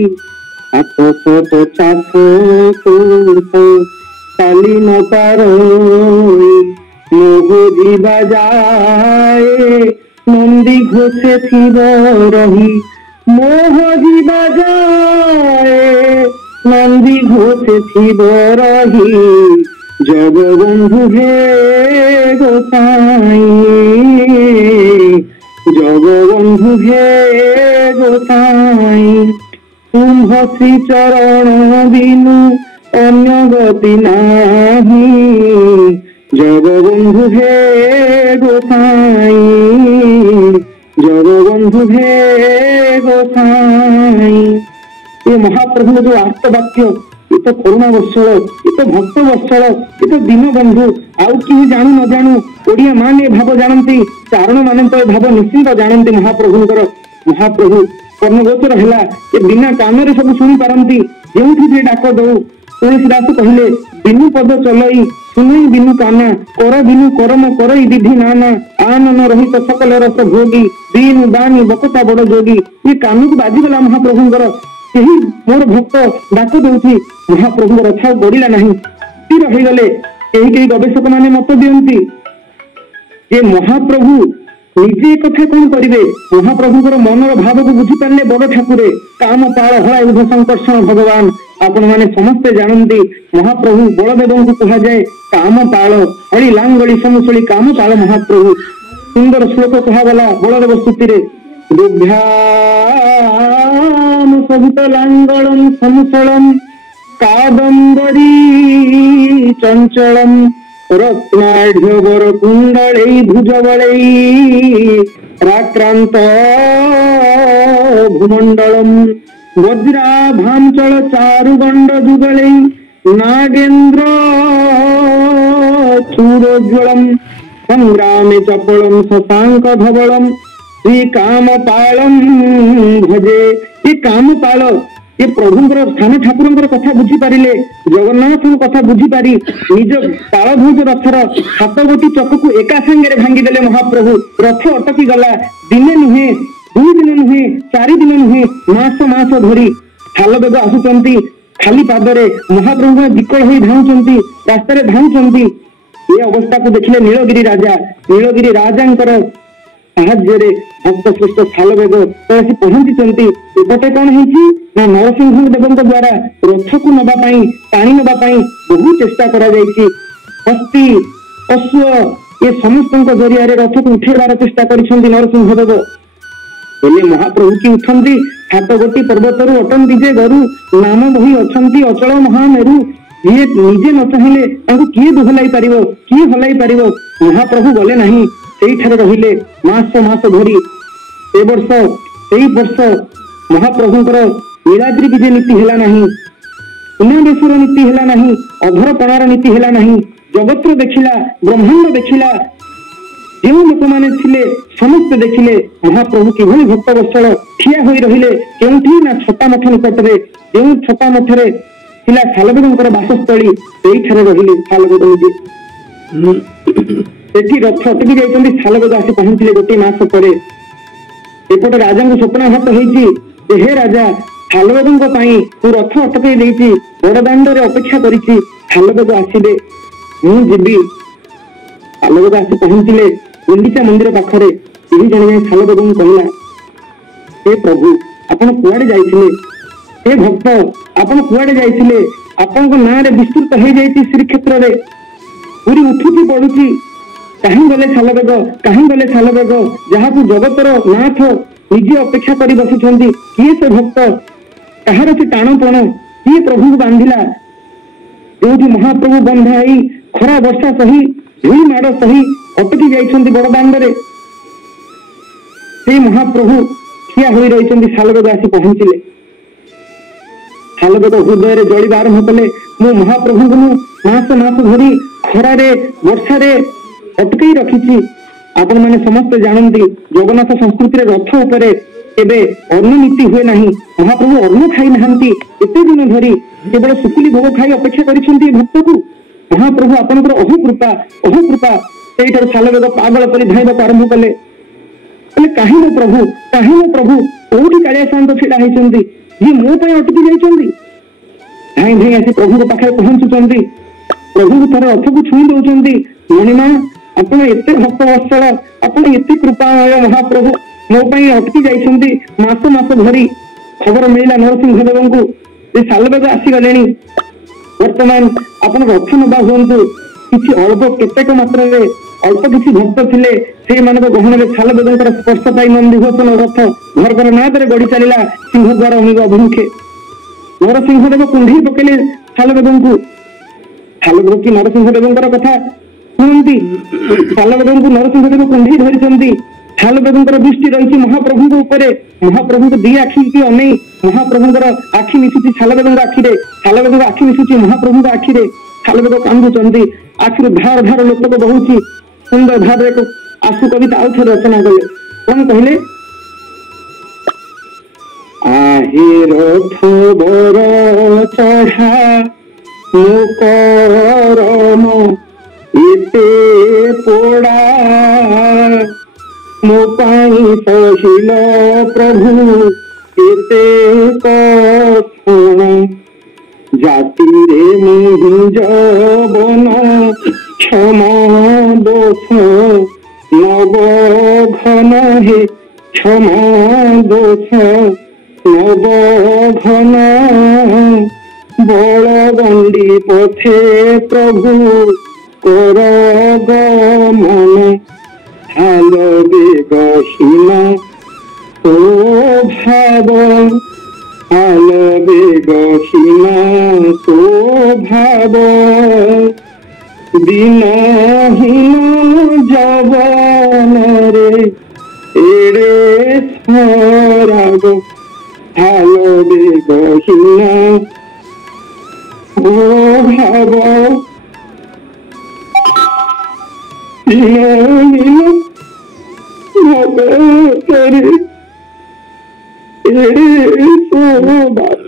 750 କୋଶ ଚାଲି ନ ପାର, ମୋହ ଯିବା ଯାଏ ନନ୍ଦୀ ଘୋଷେ ଥିବ ରହି। मोह जीवा जाए नंदी घोष थिब रही। जगबंधु हे गोसाई, जगबंधु हे गोसाई। तुम्ह श्री चरण बिनु अन्य गति नाही। जगबंधु हे गोसाई, जगबंधु हे गोसाई। ये महाप्रभु जो आर्तवाक्य, ये तो करुणा वर्षल, ये तो भक्त वर्षल, ये तो दीन बंधु। आउ कि जानू न जानू ओडिया माने भाव जानती, चारण माने तो भाव निश्चिंत जानती महाप्रभुंकर। महाप्रभु कर्णगोचर है, ये बिना कान सब शुणी पारती। जो डाक दौ तुलसी दास कहले, बिनु पद चलई सुनई बिनु काना, कर बिनु करम करई विधि नाना। आनन रहित सकल रस भोगी, दीनु दानी बकता बड़ जोगी। ये कान को बाजिगला महाप्रभुंकर। यही मोर भक्त डाक दौची, महाप्रभु रथ गड़िला नहीं, स्थिर हो गले। कई गवेषक माने मत दियंती जे महाप्रभु निजे कथा कौन करिवे। महाप्रभुंकर मनर भाव को बुझी पारे बड़ ठाकुरे। काम पाल हलाय उभ संकर्षण भगवान। आपण माने समस्ते जानती महाप्रभु बलदेव को कहा जाए काम पाल, हली लांगली समुसली काम पाल महाप्रभु। सुंदर श्लोक कहागला बलदेव स्तुति रे। दुभ्याम सहित लांगलम समुसलम, कादम्बरी चंचलम, रत्नाढ्य वर कुंडलै भुजबलै, राक्रांत भूमंडलम, वज्राभांचल चारुगंड जुगलै, नागेन्द्र चूरोज्वलम, संग्रामे चपलम शशांक धवलम, श्री कामपालम भजे। ये कामपाल, ये प्रभुंकर स्थान ठाकुरंकर कथा बुझी पारिले, जगन्नाथ कथा बुझी पारी निज तालध्वज रथर 7 गोटी चक को एका संगे भांगी देले महाप्रभु। रथ अटकी गला। दिने नुहे, 2 दिन नुहे, 4 दिन नुहे, मास धरी ଶାଲବେଗ ଆସୁଛନ୍ତି। ଖାଲି ପାଦରେ ମହାପ୍ରଭୁ ବିକଳ ହୋଇ ଧାଉଁଛନ୍ତି, ରାସ୍ତାରେ ଧାଉଁଛନ୍ତି। ଏ ଅବସ୍ଥାକୁ ଦେଖିଲେ ନୀଳଗିରି ରାଜାଙ୍କର ସାହାଯ୍ୟରେ ଭକ୍ତ ଶ୍ରେଷ୍ଠ ଶାଲବେଗ ଆସି ପହଞ୍ଚିଛନ୍ତି। ଏପଟେ କଣ ହେଇଛି ନା ନରସିଂହ ଦେବଙ୍କ ଦ୍ଵାରା ରଥକୁ ନବା ପାଇଁ, ଟାଣି ନବା ପାଇଁ ବହୁ ଚେଷ୍ଟା କରାଯାଇଛି। ହସ୍ତି ଅଶ୍ୱ ଏ ସମସ୍ତଙ୍କ ଜରିଆରେ ରଥକୁ ଉଠେଇବାର ଚେଷ୍ଟା କରିଛନ୍ତି ନରସିଂହ ଦେବ। ହେଲେ ମହାପ୍ରଭୁ କି ଉଠନ୍ତି 7 ଗୋଟି ପର୍ବତରୁ ଅଟନ୍ତି ଯେ ଗରୁ, ନାମ ବହି ଅଛନ୍ତି ଅଚଳ ମହାମେରୁ। ଯିଏ ନିଜେ ନ ଚାହିଁଲେ ତାଙ୍କୁ କିଏ ଦୋହଲାଇ ପାରିବ, କିଏ ହଲାଇ ପାରିବ? ମହାପ୍ରଭୁ ଗଲେ ନାହିଁ, ସେଇଠାରେ ରହିଲେ ମାସ ଧରି। ସେଇ ବର୍ଷ ମହାପ୍ରଭୁଙ୍କର ନୀଳାଦ୍ରି ବିଜେ ନୀତି ହେଲା ନାହିଁ, ସୁନାବେଶର ନୀତି ହେଲା ନାହିଁ, ଅଧରପଣାର ନୀତି ହେଲା ନାହିଁ। जगत देखिला ब्रह्मांड देखिला जो लोक मैंने थिले समस्त देखिले महाप्रभु किभली भक्त वत्सल ठिया होई रहिले केउठी ना छोटा मठ निकटरे जो छोटा मठरे थिला सालवेदंकर बासस्थली एइठारे रहिले सालवेद सेठी रथ अटकी जाइछन्ति सालवेद आसी पहुंचले गोटे मास परे एपटे राजा को स्वप्नाघात होईछि हे राजा सालवेदंक पई तू रथ अटकई देइछि बड़दांड रे अपेक्षा करिछि सालवेद आसीबे मु जिबी सालवेद आसी पहुंचले गुंडीचा मंदिर पाखरे यही जने सालवेद कहला हे प्रभु आपण कुआडे जाइथिले हे भक्त आपण कुआडे जाइथिले आपनक नारे विस्तृत हो जाइछि श्री क्षेत्र रे पूरी उठुची पडुची कहीं गले सालवेद जहाँ जगतर नाथ निजे अपेक्षा कर बसी किए से भक्त कहार से टाणपण किए प्रभु को बांधिला जो महाप्रभु बंधाई खरा वर्षा सही धूली माड़ सही अटकी जाइछन्ति बड़दांडरे से महाप्रभु ठिया होई रहिछन्ति सालवेद आसी पहुंचिले सालवेद हृदय जलिबा आरंभ कले मु महाप्रभु को मास मास धरी खरारे वर्षारे अटकई रखी आपण मैंने समस्त जानती जगन्नाथ संस्कृति रथ उपरे एबे अन्न नीति हुए नहीं महाप्रभु अन्न खाई नाहंती एते दिन धरी केवल सुकुली भोग खाई अपेक्षा करिसेंती भक्त को महाप्रभु आपनकर अहोकृपा एइटर सालवेद पागल परि धाइबा आरंभ कले काहे मो प्रभु कोठी कालिया शांत छिड़ा हैचंती ये मो पय अटकी जाइचंती धाई धाई आसी प्रभु को पाखे पहुंचुचंती प्रभु को तार रथ को छुई दउचंती मणिमा आपण एते भक्त वत्सल आपण एते कृपामय महाप्रभु मो पई अटकी जाइछन्ती मास मास धरी खबर मिला नरसिंह देव को जे सालवेद आसी गलेनी वर्तमान आपण रथ नबा हुंतु किछि अल्प केतेक मात्रा रे अल्प किछि भक्त थिले से मानक गहन रे सालवेदकर स्पर्श पाई नंदीघोषण रथ घर घर नादरे गड़ी चलिला सिंह द्वार अमिग अभिमुखे नरसिंह देव कुंढी पकेले सालवेद की नरसिंह देवकर कथा शुणती सालवेद को नरसिंह देव कुंढी धरी सालवेदर दृष्टि रही महाप्रभु ऊपर महाप्रभु को दी आखि की अनै महाप्रभुर आखि मिशुची सालवेद आखिरे सालवेद आखि मिशुची महाप्रभु आखिरे सालवेद कांदुचंती आखिर धार धार लोक बहुची सुंदर भाव एक आशु कविता आउ थे रचना कले कौन कहले आहे रथ बर चढ़ा मुकरम एते पोड़ा मो पाई सहिल प्रभु एते कथन जाति रे मुहि जवन क्षमा दोष नव घन हे क्षमा दोष नव घन बलदंडी पथे प्रभु कर गमन हाल बेगहीन तो भाव हाल बेगहीन तो भाव दिनहीन जवन रे एड़े सराग हाल बेगहीन ओ भाव भगवत रे एड़े सराग